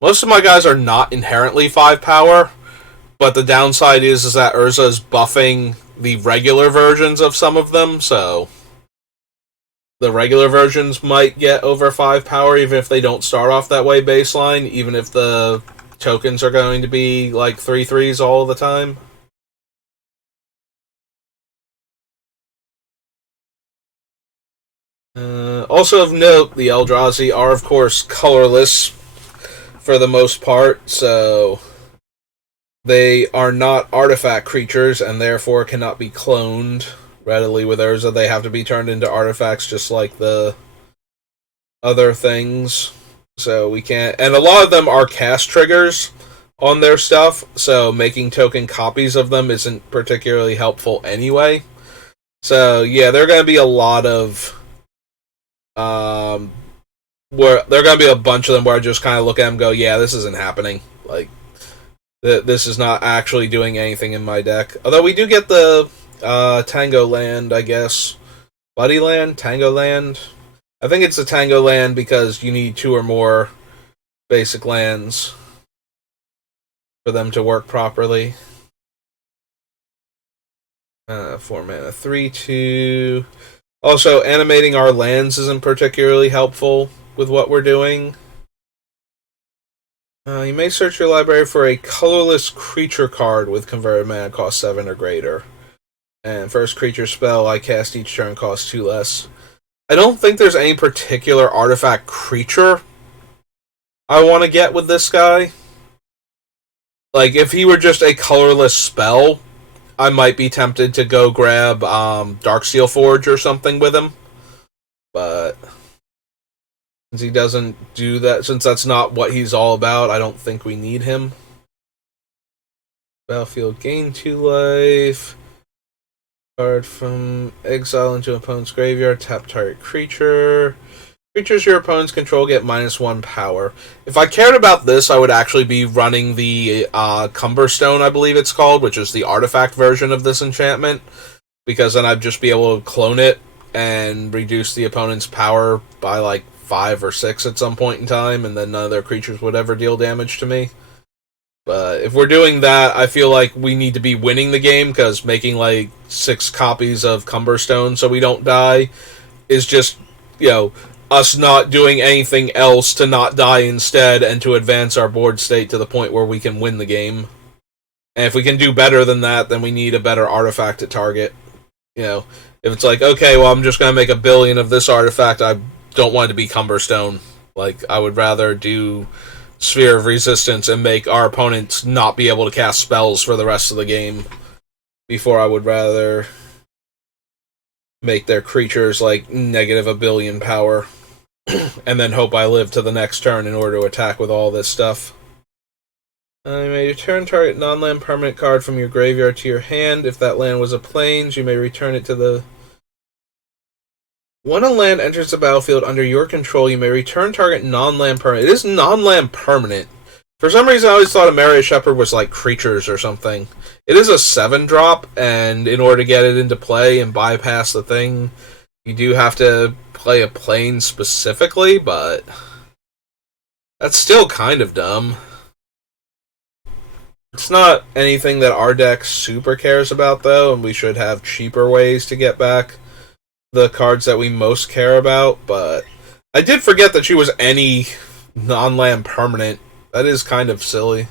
Most of my guys are not inherently 5 power, but the downside is that Urza is buffing the regular versions of some of them, so the regular versions might get over 5 power, even if they don't start off that way baseline, even if the tokens are going to be like 3/3s all the time. Also of note, the Eldrazi are, of course, colorless for the most part, so they are not artifact creatures and therefore cannot be cloned readily with Urza. They have to be turned into artifacts just like the other things. So we can't. And a lot of them are cast triggers on their stuff, so making token copies of them isn't particularly helpful anyway. So yeah, there are going to be a lot of. Where there are going to be a bunch of them where I just kind of look at them and go, yeah, this isn't happening. Like, this is not actually doing anything in my deck. Although we do get the Tango Land, I guess. Buddy Land? Tango Land? I think it's a Tango Land because you need 2 or more basic lands for them to work properly. 4 mana, 3/2. Also, animating our lands isn't particularly helpful with what we're doing. You may search your library for a colorless creature card with converted mana cost 7 or greater. And first creature spell I cast each turn costs 2 less. I don't think there's any particular artifact creature I want to get with this guy. Like, if he were just a colorless spell, I might be tempted to go grab Darksteel Forge or something with him. But since he doesn't do that, since that's not what he's all about, I don't think we need him. Battlefield, gain 2 life. Card from exile into opponent's graveyard, tap target creature. Creatures your opponents control get -1 power. If I cared about this, I would actually be running the Cumberstone, I believe it's called, which is the artifact version of this enchantment, because then I'd just be able to clone it and reduce the opponent's power by like 5 or 6 at some point in time, and then none of their creatures would ever deal damage to me. But if we're doing that, I feel like we need to be winning the game, because making like 6 copies of Cumberstone so we don't die is just, us not doing anything else to not die instead and to advance our board state to the point where we can win the game. And if we can do better than that, then we need a better artifact to target. If it's like, okay, well, I'm just going to make 1 billion of this artifact, I don't want it to be Cumberstone. Like, I would rather do Sphere of Resistance and make our opponents not be able to cast spells for the rest of the game, before I would rather make their creatures like -1 billion power. And then hope I live to the next turn in order to attack with all this stuff. You may return target non-land permanent card from your graveyard to your hand. If that land was a plains, you may return it to the... When a land enters the battlefield under your control, you may return target non-land permanent. It is non-land permanent. For some reason, I always thought a Mary Shepherd was like creatures or something. It is a 7-drop, and in order to get it into play and bypass the thing, you do have to play a plane specifically, but that's still kind of dumb. It's not anything that our deck super cares about, though, and we should have cheaper ways to get back the cards that we most care about, but I did forget that she was any non-land permanent. That is kind of silly.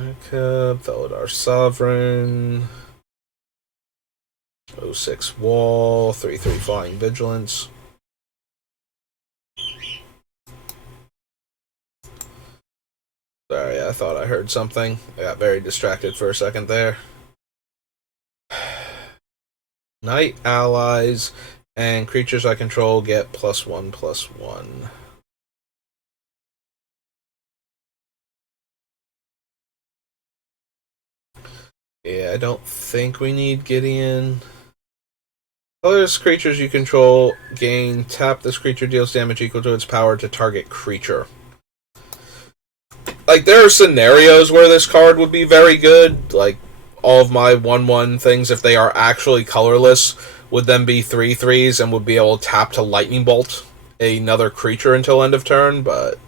Okay, Veladar Sovereign. 06 Wall, 3/3 Flying Vigilance. Sorry, I thought I heard something. I got very distracted for a second there. Knight allies and creatures I control get +1/+1. Yeah, I don't think we need Gideon. Colorless creatures you control gain tap. This creature deals damage equal to its power to target creature. Like, there are scenarios where this card would be very good. Like, all of my 1/1 things, if they are actually colorless, would then be 3/3s and would be able to tap to Lightning Bolt another creature until end of turn, but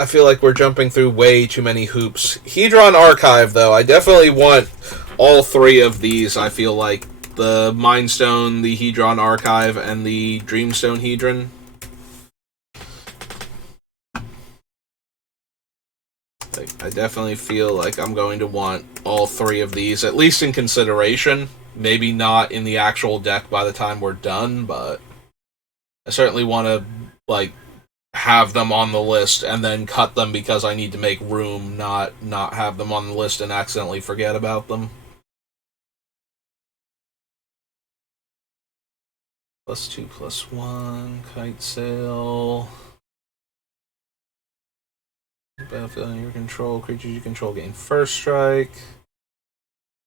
I feel like we're jumping through way too many hoops. Hedron Archive, though, I definitely want all three of these. I feel like the Mind Stone, the Hedron Archive, and the Dreamstone Hedron. I definitely feel like I'm going to want all three of these, at least in consideration. Maybe not in the actual deck by the time we're done, but I certainly want to, like, have them on the list and then cut them because I need to make room, not have them on the list and accidentally forget about them. +2/+1, Kite Sail. Battlefield under your control. Creatures you control gain first strike.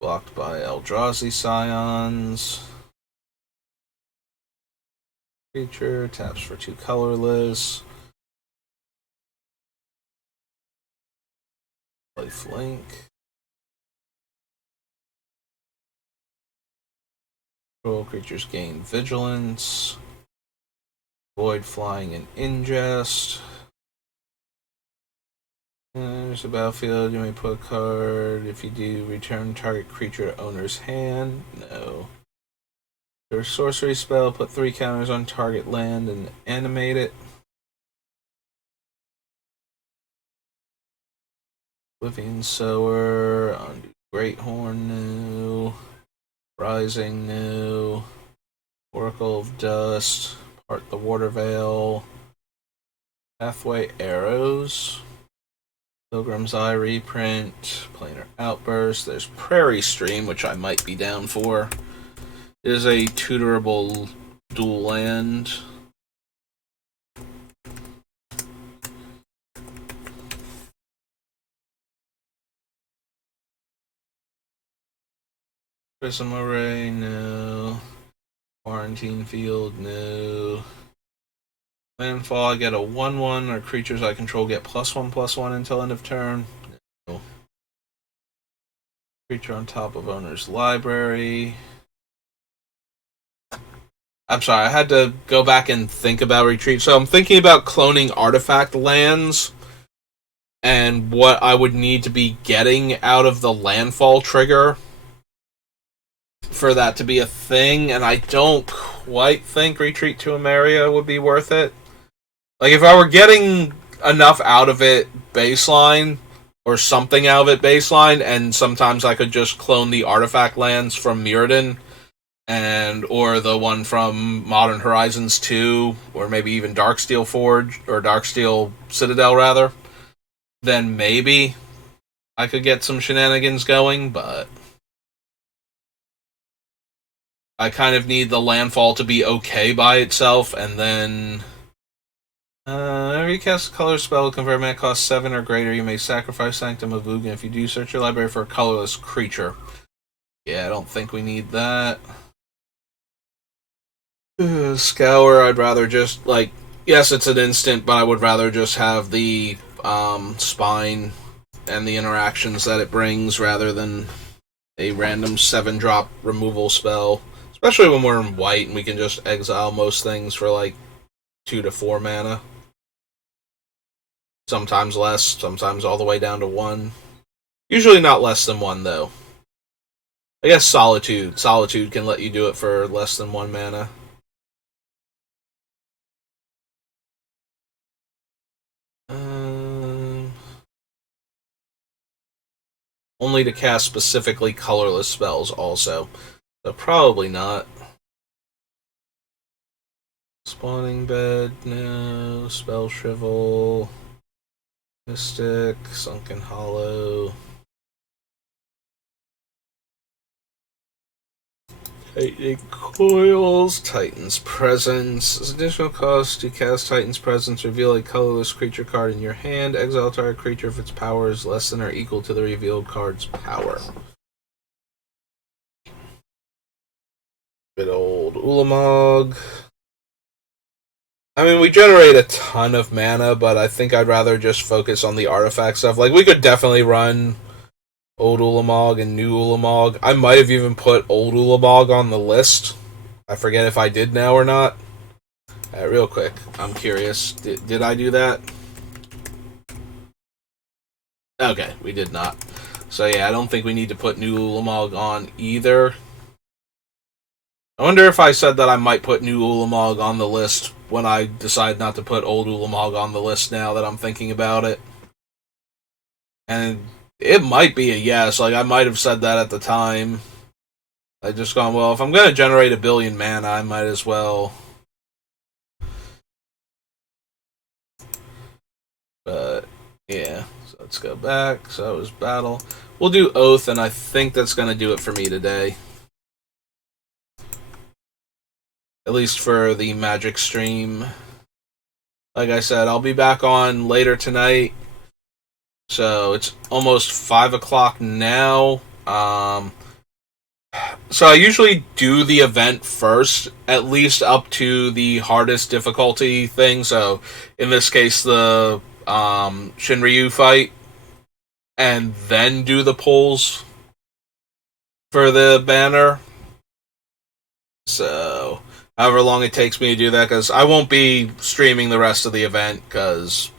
Blocked by Eldrazi Scions. Creature taps for 2 colorless. Lifelink. Control creatures gain vigilance. Void flying and ingest. There's a battlefield. You may put a card. If you do, return target creature to owner's hand. No. Your sorcery spell. Put 3 counters on target land and animate it. Oblivion Sower. Undo Greathorn. No. Rising. No. Oracle of Dust. Part the Water Veil. Pathway Arrows. Pilgrim's Eye reprint, Planar Outburst. There's Prairie Stream, which I might be down for. It is a tutorable dual land. Prism Array, no. Quarantine Field, no. Landfall, I get a 1/1, or creatures I control get +1/+1 until end of turn. No. Creature on top of owner's library. I'm sorry, I had to go back and think about retreat. So I'm thinking about cloning artifact lands and what I would need to be getting out of the landfall trigger for that to be a thing, and I don't quite think Retreat to Emeria would be worth it. Like, if I were getting enough out of it baseline, or something out of it baseline, and sometimes I could just clone the artifact lands from Mirrodin, or the one from Modern Horizons 2, or maybe even Darksteel Forge, or Darksteel Citadel, rather, then maybe I could get some shenanigans going, but I kind of need the landfall to be okay by itself, and then whenever you cast a color spell, convert mana cost 7 or greater, you may sacrifice Sanctum of Ugin. If you do, search your library for a colorless creature. Yeah, I don't think we need that. Scour, I'd rather just, like, yes, it's an instant, but I would rather just have the spine and the interactions that it brings rather than a random 7-drop removal spell. Especially when we're in white and we can just exile most things for, like, 2 to 4 mana. Sometimes less, sometimes all the way down to 1. Usually not less than 1, though. I guess Solitude. Solitude can let you do it for less than 1 mana. Only to cast specifically colorless spells, also. So probably not. Spawning Bed, no. Spell Shrivel. Mystic, Sunken Hollow. Tightening Coils, Titan's Presence. As additional cost to cast Titan's Presence, reveal a colorless creature card in your hand. Exile target creature if its power is less than or equal to the revealed card's power. Good old Ulamog. I mean, we generate a ton of mana, but I think I'd rather just focus on the artifact stuff. Like, we could definitely run Old Ulamog and New Ulamog. I might have even put Old Ulamog on the list. I forget if I did now or not. Real quick, I'm curious. Did I do that? Okay, we did not. So yeah, I don't think we need to put New Ulamog on either. I wonder if I said that I might put New Ulamog on the list when I decide not to put Old Ulamog on the list now that I'm thinking about it. And it might be a yes. Like, I might have said that at the time. I just gone, well, if I'm going to generate 1 billion mana, I might as well. But, yeah. So let's go back. So that was Battle. We'll do Oath, and I think that's going to do it for me today. At least for the Magic stream. Like I said, I'll be back on later tonight. So it's almost 5 o'clock now. So I usually do the event first, at least up to the hardest difficulty thing. So in this case, the Shinryu fight, and then do the polls for the banner. So however long it takes me to do that, because I won't be streaming the rest of the event, because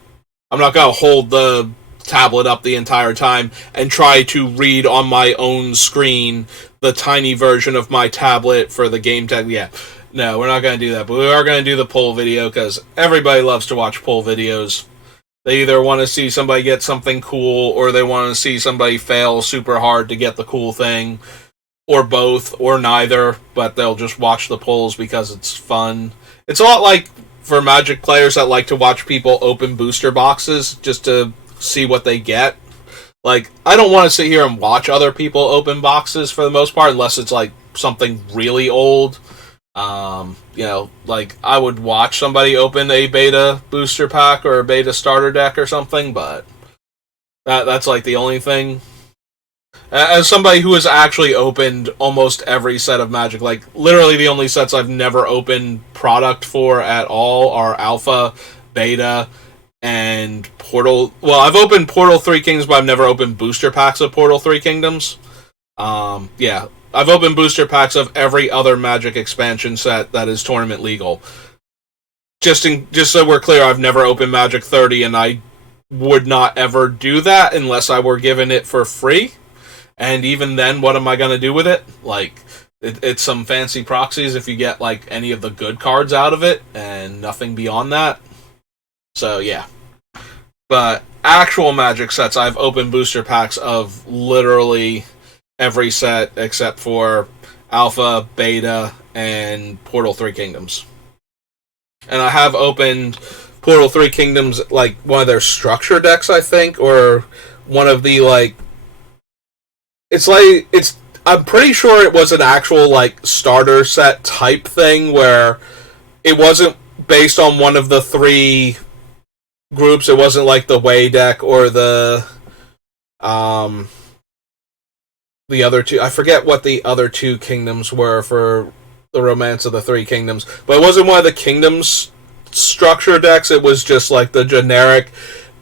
I'm not going to hold the tablet up the entire time and try to read on my own screen the tiny version of my tablet for the game tag. Yeah, no, we're not going to do that, but we are going to do the poll video, because everybody loves to watch poll videos. They either want to see somebody get something cool, or they want to see somebody fail super hard to get the cool thing, or both, or neither, but they'll just watch the polls because it's fun. It's a lot like for Magic players that like to watch people open booster boxes just to see what they get. Like, I don't want to sit here and watch other people open boxes for the most part, unless it's like something really old. Like, I would watch somebody open a beta booster pack or a beta starter deck or something, but that's like the only thing. As somebody who has actually opened almost every set of Magic, like, literally the only sets I've never opened product for at all are Alpha, Beta, and Portal. Well, I've opened Portal 3 Kingdoms, but I've never opened booster packs of Portal 3 Kingdoms. Yeah, I've opened booster packs of every other Magic expansion set that is tournament legal. Just so we're clear, I've never opened Magic 30, and I would not ever do that unless I were given it for free. And even then, what am I going to do with it? Like, it's some fancy proxies if you get, like, any of the good cards out of it, and nothing beyond that. So, yeah. But actual Magic sets, I've opened booster packs of literally every set except for Alpha, Beta, and Portal 3 Kingdoms. And I have opened Portal 3 Kingdoms, like, one of their structure decks, I think, or one of the, like... I'm pretty sure it was an actual, like, starter set type thing where it wasn't based on one of the 3 groups. It wasn't like the Way deck or the other 2. I forget what the other 2 kingdoms were for the Romance of the 3 Kingdoms, but it wasn't one of the kingdoms structure decks. It was just like the generic,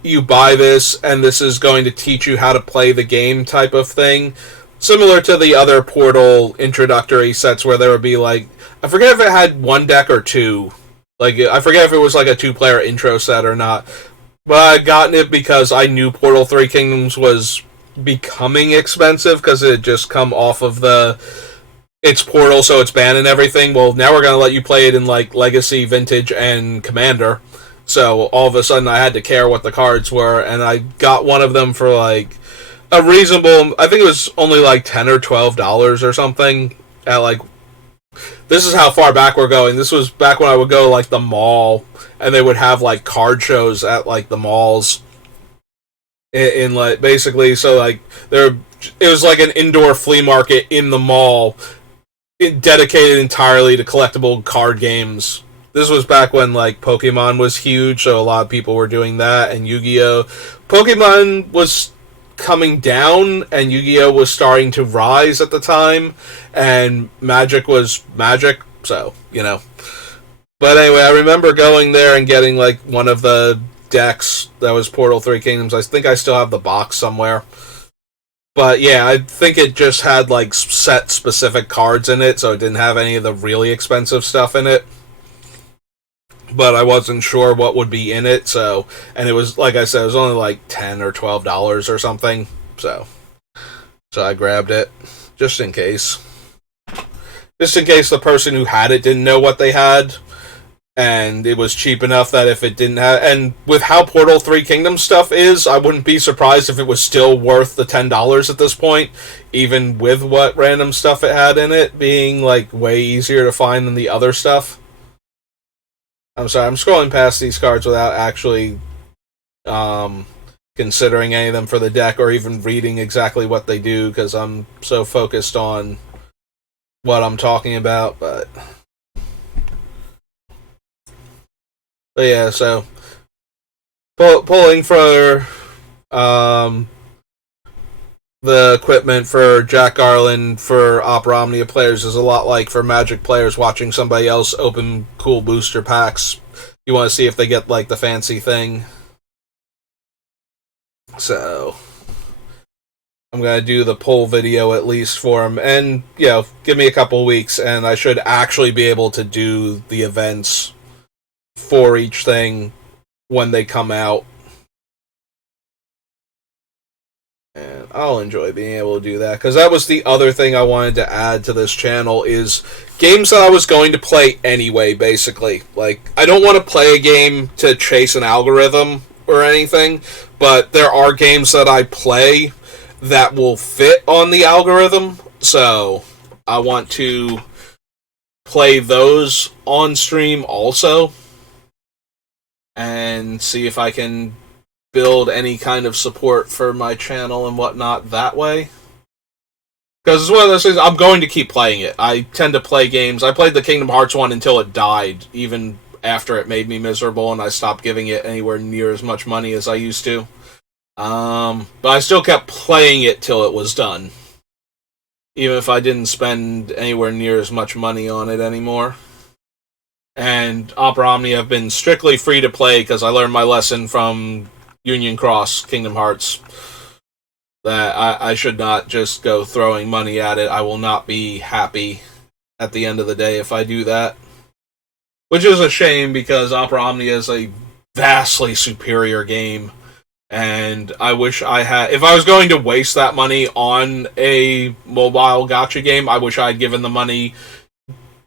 you buy this and this is going to teach you how to play the game type of thing. Similar to the other Portal introductory sets where there would be, like, I forget if it had 1 deck or 2. Like, I forget if it was like a 2-player intro set or not. But I gotten it because I knew Portal 3 Kingdoms was becoming expensive because it had just come off of it's Portal, so it's banned and everything. Well, now we're going to let you play it in, like, Legacy, Vintage, and Commander. So all of a sudden I had to care what the cards were, and I got one of them for, like, a reasonable... I think it was only, like, $10 or $12 or something at, like... This is how far back we're going. This was back when I would go, like, the mall, and they would have, like, card shows at, like, the malls. In like, basically, so, like, it was like an indoor flea market in the mall, dedicated entirely to collectible card games. This was back when, like, Pokemon was huge, so a lot of people were doing that, and Yu-Gi-Oh! Pokemon was coming down, and Yu-Gi-Oh! Was starting to rise at the time, and Magic was Magic, so, you know. But anyway, I remember going there and getting, like, one of the decks that was Portal 3 Kingdoms. I think I still have the box somewhere. But yeah, I think it just had, like, set specific cards in it, so it didn't have any of the really expensive stuff in it. but I wasn't sure what would be in it. So, and it was like I said, it was only like $10 or $12 or something. So I grabbed it just in case. Just in case the person who had it didn't know what they had. And it was cheap enough that if it didn't have... And with how Portal 3 Kingdom stuff is, I wouldn't be surprised if it was still worth the $10 at this point, even with what random stuff it had in it being, like, way easier to find than the other stuff. I'm sorry, I'm scrolling past these cards without actually considering any of them for the deck or even reading exactly what they do, because I'm so focused on what I'm talking about, but yeah, so pulling for the equipment for Jack Garland for Opera Omnia players is a lot like for Magic players watching somebody else open cool booster packs. You want to see if they get like the fancy thing. So I'm going to do the pull video at least for them, and give me a couple weeks and I should actually be able to do the events for each thing when they come out. And I'll enjoy being able to do that, because that was the other thing I wanted to add to this channel, is games that I was going to play anyway, basically. Like, I don't want to play a game to chase an algorithm or anything, but there are games that I play that will fit on the algorithm, so I want to play those on stream also, and see if I can build any kind of support for my channel and whatnot that way. Because it's one of those things, I'm going to keep playing it. I tend to play games. I played the Kingdom Hearts one until it died, even after it made me miserable, and I stopped giving it anywhere near as much money as I used to. But I still kept playing it till it was done, even if I didn't spend anywhere near as much money on it anymore. And Opera Omnia have been strictly free to play because I learned my lesson from Union Cross Kingdom Hearts that I should not just go throwing money at it. I will not be happy at the end of the day if I do that. Which is a shame, because Opera Omnia is a vastly superior game. And I wish I had... If I was going to waste that money on a mobile gacha game, I wish I had given the money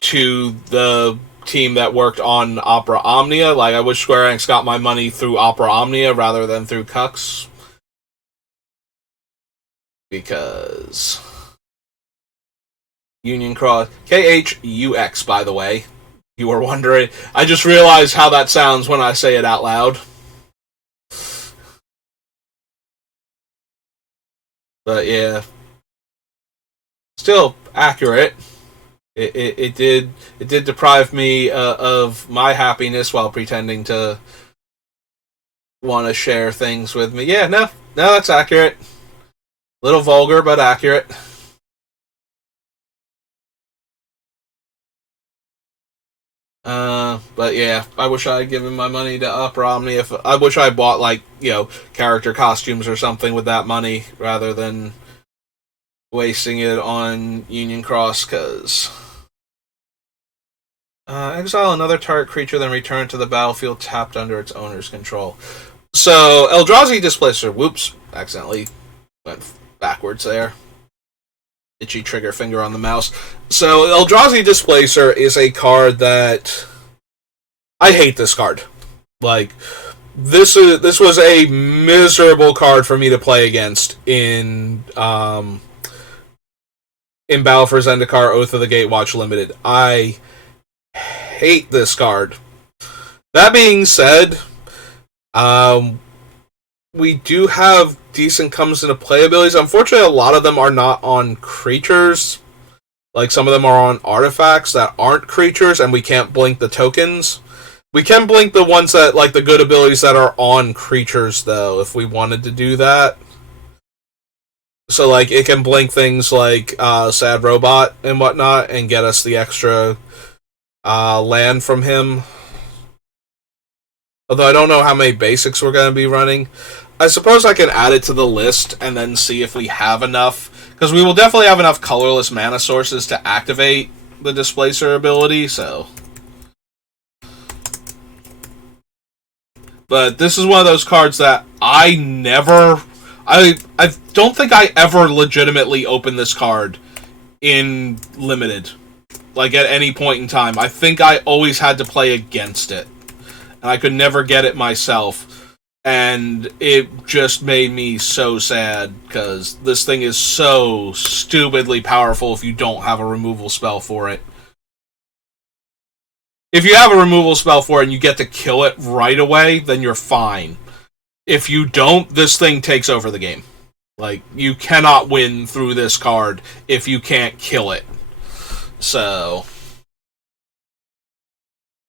to the team that worked on Opera Omnia. Like, I wish Square Enix got my money through Opera Omnia rather than through Cux. Because Union Cross... KHUX, by the way. You were wondering. I just realized how that sounds when I say it out loud. But yeah. Still accurate. It did deprive me of my happiness while pretending to want to share things with me. Yeah, no, that's accurate. A little vulgar, but accurate. But yeah, I wish I had given my money to Opera Omnia. I wish I bought, like, character costumes or something with that money rather than wasting it on Union Cross, because exile another target creature, then return to the battlefield tapped under its owner's control. So, Eldrazi Displacer. Whoops, accidentally went backwards there. Itchy trigger finger on the mouse. So, Eldrazi Displacer is a card that... I hate this card. Like, this was a miserable card for me to play against in Battle for Zendikar Oath of the Gatewatch Limited. I hate this card. That being said, we do have decent comes into play abilities. Unfortunately, a lot of them are not on creatures. Like, some of them are on artifacts that aren't creatures, and we can't blink the tokens. We can blink the ones that, like, the good abilities that are on creatures, though, if we wanted to do that. So, like, it can blink things like Sad Robot and whatnot, and get us the extra land from him. Although I don't know how many basics we're going to be running. I suppose I can add it to the list and then see if we have enough. Because we will definitely have enough colorless mana sources to activate the Displacer ability, so... But this is one of those cards that I don't think I ever legitimately opened this card in Limited. Like, at any point in time. I think I always had to play against it. And I could never get it myself. And it just made me so sad, because this thing is so stupidly powerful if you don't have a removal spell for it. If you have a removal spell for it and you get to kill it right away, then you're fine. If you don't, this thing takes over the game. Like, you cannot win through this card if you can't kill it. So,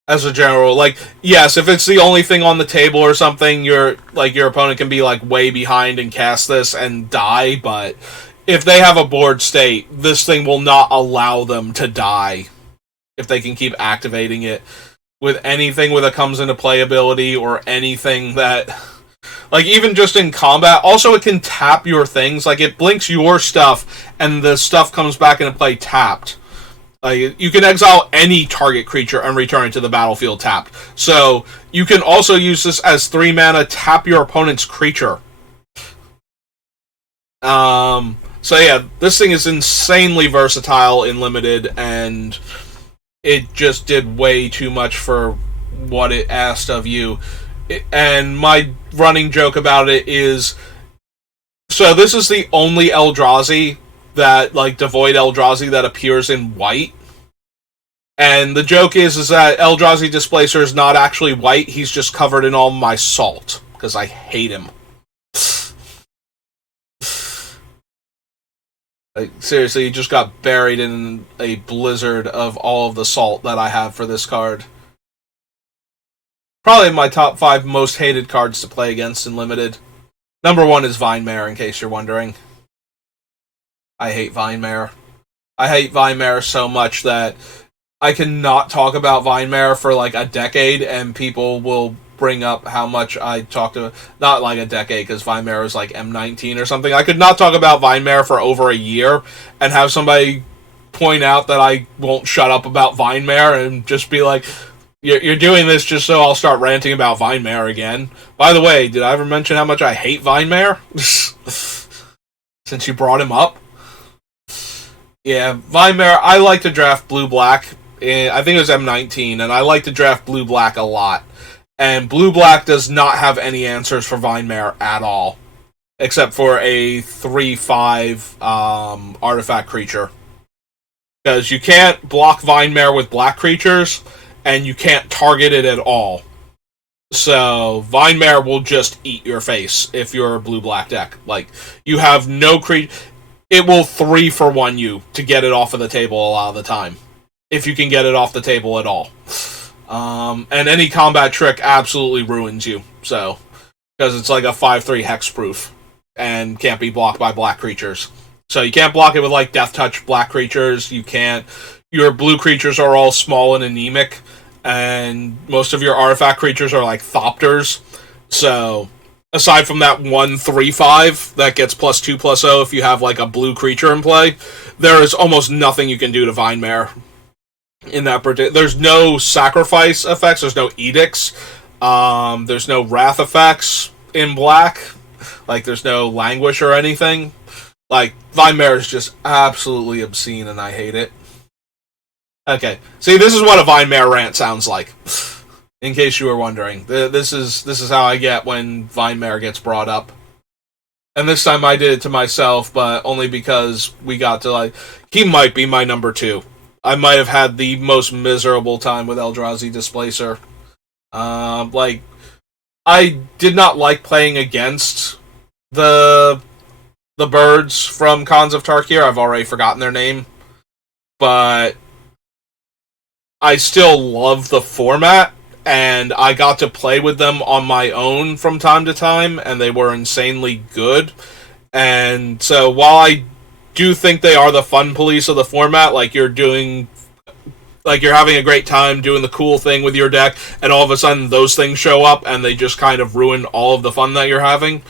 as a general, like, yes, if it's the only thing on the table or something, your opponent can be, like, way behind and cast this and die, but if they have a board state, this thing will not allow them to die if they can keep activating it with anything with a comes into play ability or anything that, like, even just in combat. Also, it can tap your things. Like, it blinks your stuff and the stuff comes back into play tapped. Like, you can exile any target creature and return it to the battlefield tapped. So, you can also use this as 3 mana, tap your opponent's creature. So yeah, this thing is insanely versatile in Limited, and it just did way too much for what it asked of you. And my running joke about it is, so this is the only Eldrazi that, like, Devoid Eldrazi that appears in white. And the joke is that Eldrazi Displacer is not actually white, he's just covered in all my salt, because I hate him. Like, seriously, he just got buried in a blizzard of all of the salt that I have for this card. Probably my top 5 most hated cards to play against in Limited. Number 1 is Vinemare, in case you're wondering. I hate Vinemare. I hate Vinemare so much that I cannot talk about Vinemare for like a decade, and people will bring up how much I talked to... Not like a decade, because Vinemare is like M19 or something. I could not talk about Vinemare for over a year and have somebody point out that I won't shut up about Vinemare and just be like, you're doing this just so I'll start ranting about Vinemare again. By the way, did I ever mention how much I hate Vinemare? Since you brought him up? Yeah, Vinemare, I like to draft blue-black. I think it was M19, and I like to draft blue-black a lot. And blue-black does not have any answers for Vinemare at all. Except for a 3/5 artifact creature. Because you can't block Vinemare with black creatures, and you can't target it at all. So, Vinemare will just eat your face if you're a blue-black deck. Like, you have no creature... It will 3-for-1 you to get it off of the table a lot of the time. If you can get it off the table at all. And any combat trick absolutely ruins you. So, because it's like a 5/3 hexproof. And can't be blocked by black creatures. So you can't block it with like Death Touch black creatures. You can't... Your blue creatures are all small and anemic. And most of your artifact creatures are like Thopters. So... Aside from that 1/3/5 that gets +2/+0 if you have like a blue creature in play, there is almost nothing you can do to Vinemare in that particular. There's no sacrifice effects. There's no edicts. There's no wrath effects in black. Like there's no languish or anything. Like Vinemare is just absolutely obscene, and I hate it. Okay, see, this is what a Vinemare rant sounds like. In case you were wondering, this is how I get when Vinemare gets brought up. And this time I did it to myself, but only because we got to like... He might be my number 2. I might have had the most miserable time with Eldrazi Displacer. Like, I did not like playing against the birds from Khans of Tarkir. I've already forgotten their name. But I still love the format. And I got to play with them on my own from time to time, and they were insanely good. And so while I do think they are the fun police of the format, like you're having a great time doing the cool thing with your deck, and all of a sudden those things show up, and they just kind of ruin all of the fun that you're having.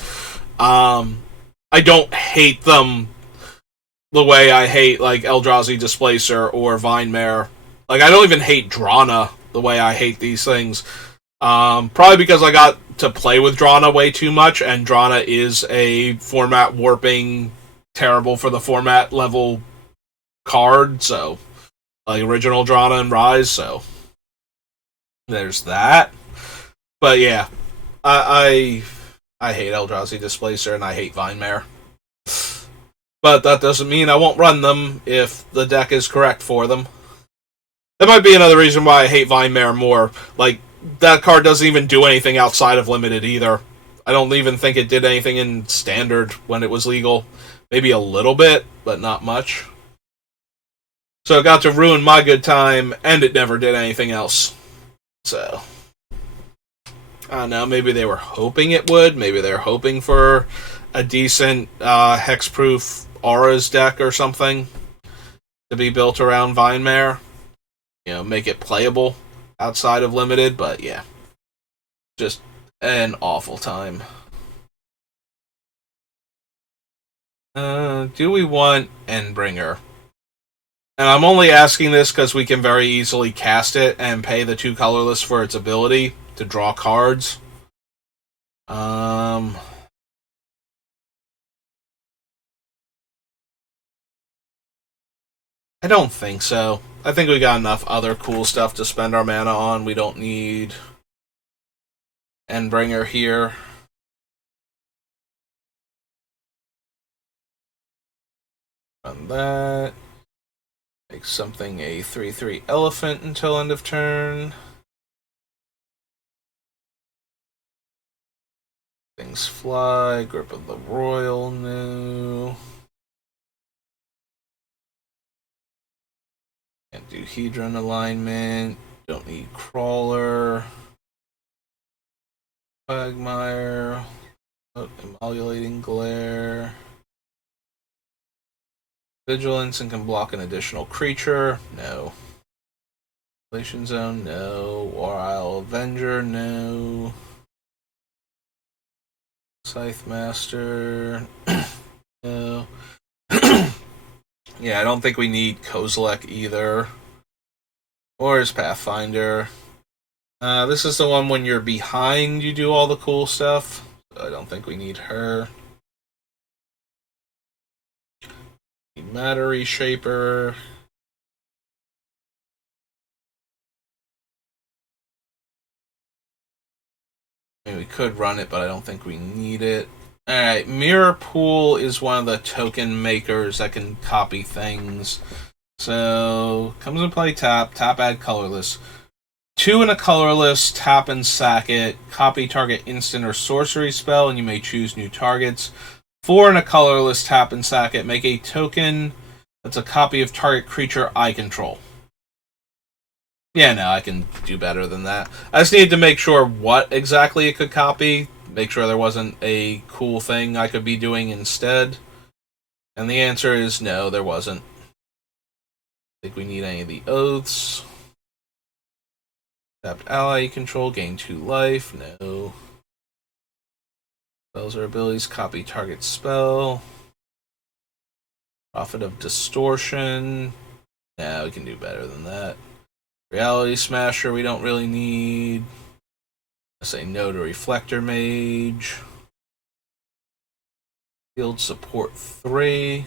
I don't hate them the way I hate, like, Eldrazi Displacer or Vinemare. Like, I don't even hate Drana the way I hate these things. Probably because I got to play with Drana way too much, and Drana is a format warping, terrible for the format level card, so like original Drana and Rise, so there's that. But yeah, I hate Eldrazi Displacer and I hate Vinemare. But that doesn't mean I won't run them if the deck is correct for them. That might be another reason why I hate Vinemare more. Like, that card doesn't even do anything outside of Limited either. I don't even think it did anything in Standard when it was legal. Maybe a little bit, but not much. So it got to ruin my good time, and it never did anything else. So, I don't know, maybe they were hoping it would. Maybe they're hoping for a decent hexproof Auras deck or something to be built around Vinemare. You know, make it playable outside of Limited, but yeah. Just an awful time. Do we want Endbringer? And I'm only asking this because we can very easily cast it and pay the 2 colorless for its ability to draw cards. I don't think so. I think we got enough other cool stuff to spend our mana on. We don't need Endbringer here. Run that. Make something a 3/3 elephant until end of turn. Things fly. Grip of the Royal, no. Can't do Hedron alignment. Don't need Crawler. Quagmire. Emolulating Glare. Vigilance and can block an additional creature. No. Relation Zone, no. War Isle Avenger, no. Scythe Master, no. Yeah, I don't think we need Kozilek either. Or his Pathfinder. This is the one when you're behind, you do all the cool stuff. So I don't think we need her. Need Matter Reshaper. I mean, we could run it, but I don't think we need it. Alright, Mirror Pool is one of the token makers that can copy things. So, comes in play tap, add colorless. 2 and a colorless, tap and sack it. Copy target instant or sorcery spell, and you may choose new targets. 4 and a colorless, tap and sack it. Make a token that's a copy of target creature I control. Yeah, no, I can do better than that. I just needed to make sure what exactly it could copy. Make sure there wasn't a cool thing I could be doing instead. And the answer is no, there wasn't. I think we need any of the oaths. Tapped ally control, gain 2 life. No. Spells or abilities, copy target spell. Prophet of Distortion. Yeah, we can do better than that. Reality Smasher, we don't really need. I say no to Reflector Mage. Field Support 3.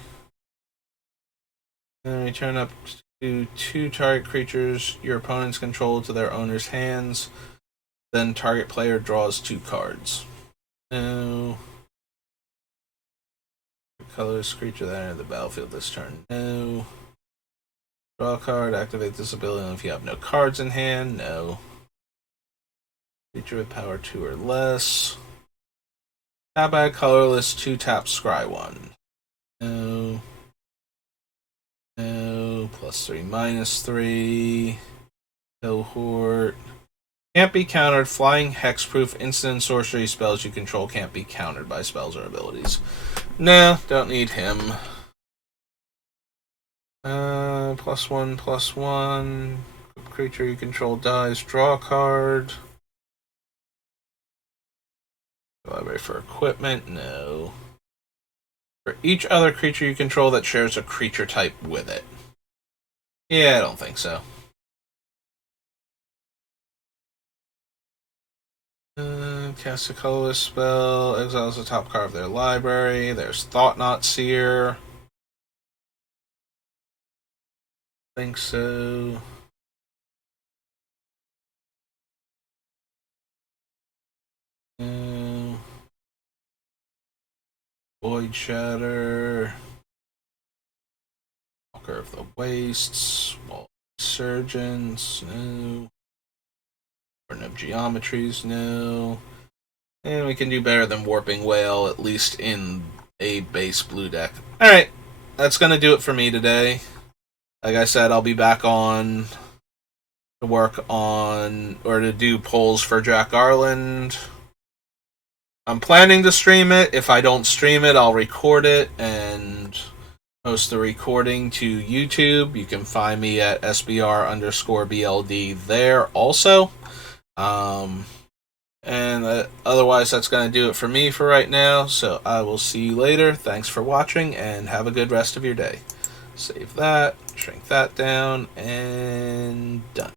And return up to 2 target creatures your opponents control to their owner's hands. Then target player draws 2 cards. No. Colorless creature that entered the battlefield this turn. No. Draw a card, activate this ability if you have no cards in hand. No. Creature with power 2 or less. Tap add colorless, 2 tap scry 1. No. No. +3, -3. Cohort. Can't be countered. Flying, hexproof, instant and sorcery spells you control can't be countered by spells or abilities. Nah, don't need him. +1/+1. Creature you control dies. Draw a card. Library for equipment? No. For each other creature you control that shares a creature type with it. Yeah, I don't think so. Cast a colorless spell, exiles the top card of their library. There's Thought Knot Seer. Think so. Void Shatter. Walker of the Wastes. Wall Surgeons. No. Burn of Geometries. No. And we can do better than Warping Whale, at least in a base blue deck. Alright, that's going to do it for me today. Like I said, I'll be back on to work on, or to do polls for Jack Garland. I'm planning to stream it. If I don't stream it, I'll record it and post the recording to YouTube. You can find me at SBR_BLD there also. And otherwise, that's going to do it for me for right now. So I will see you later. Thanks for watching, and have a good rest of your day. Save that, shrink that down, and done.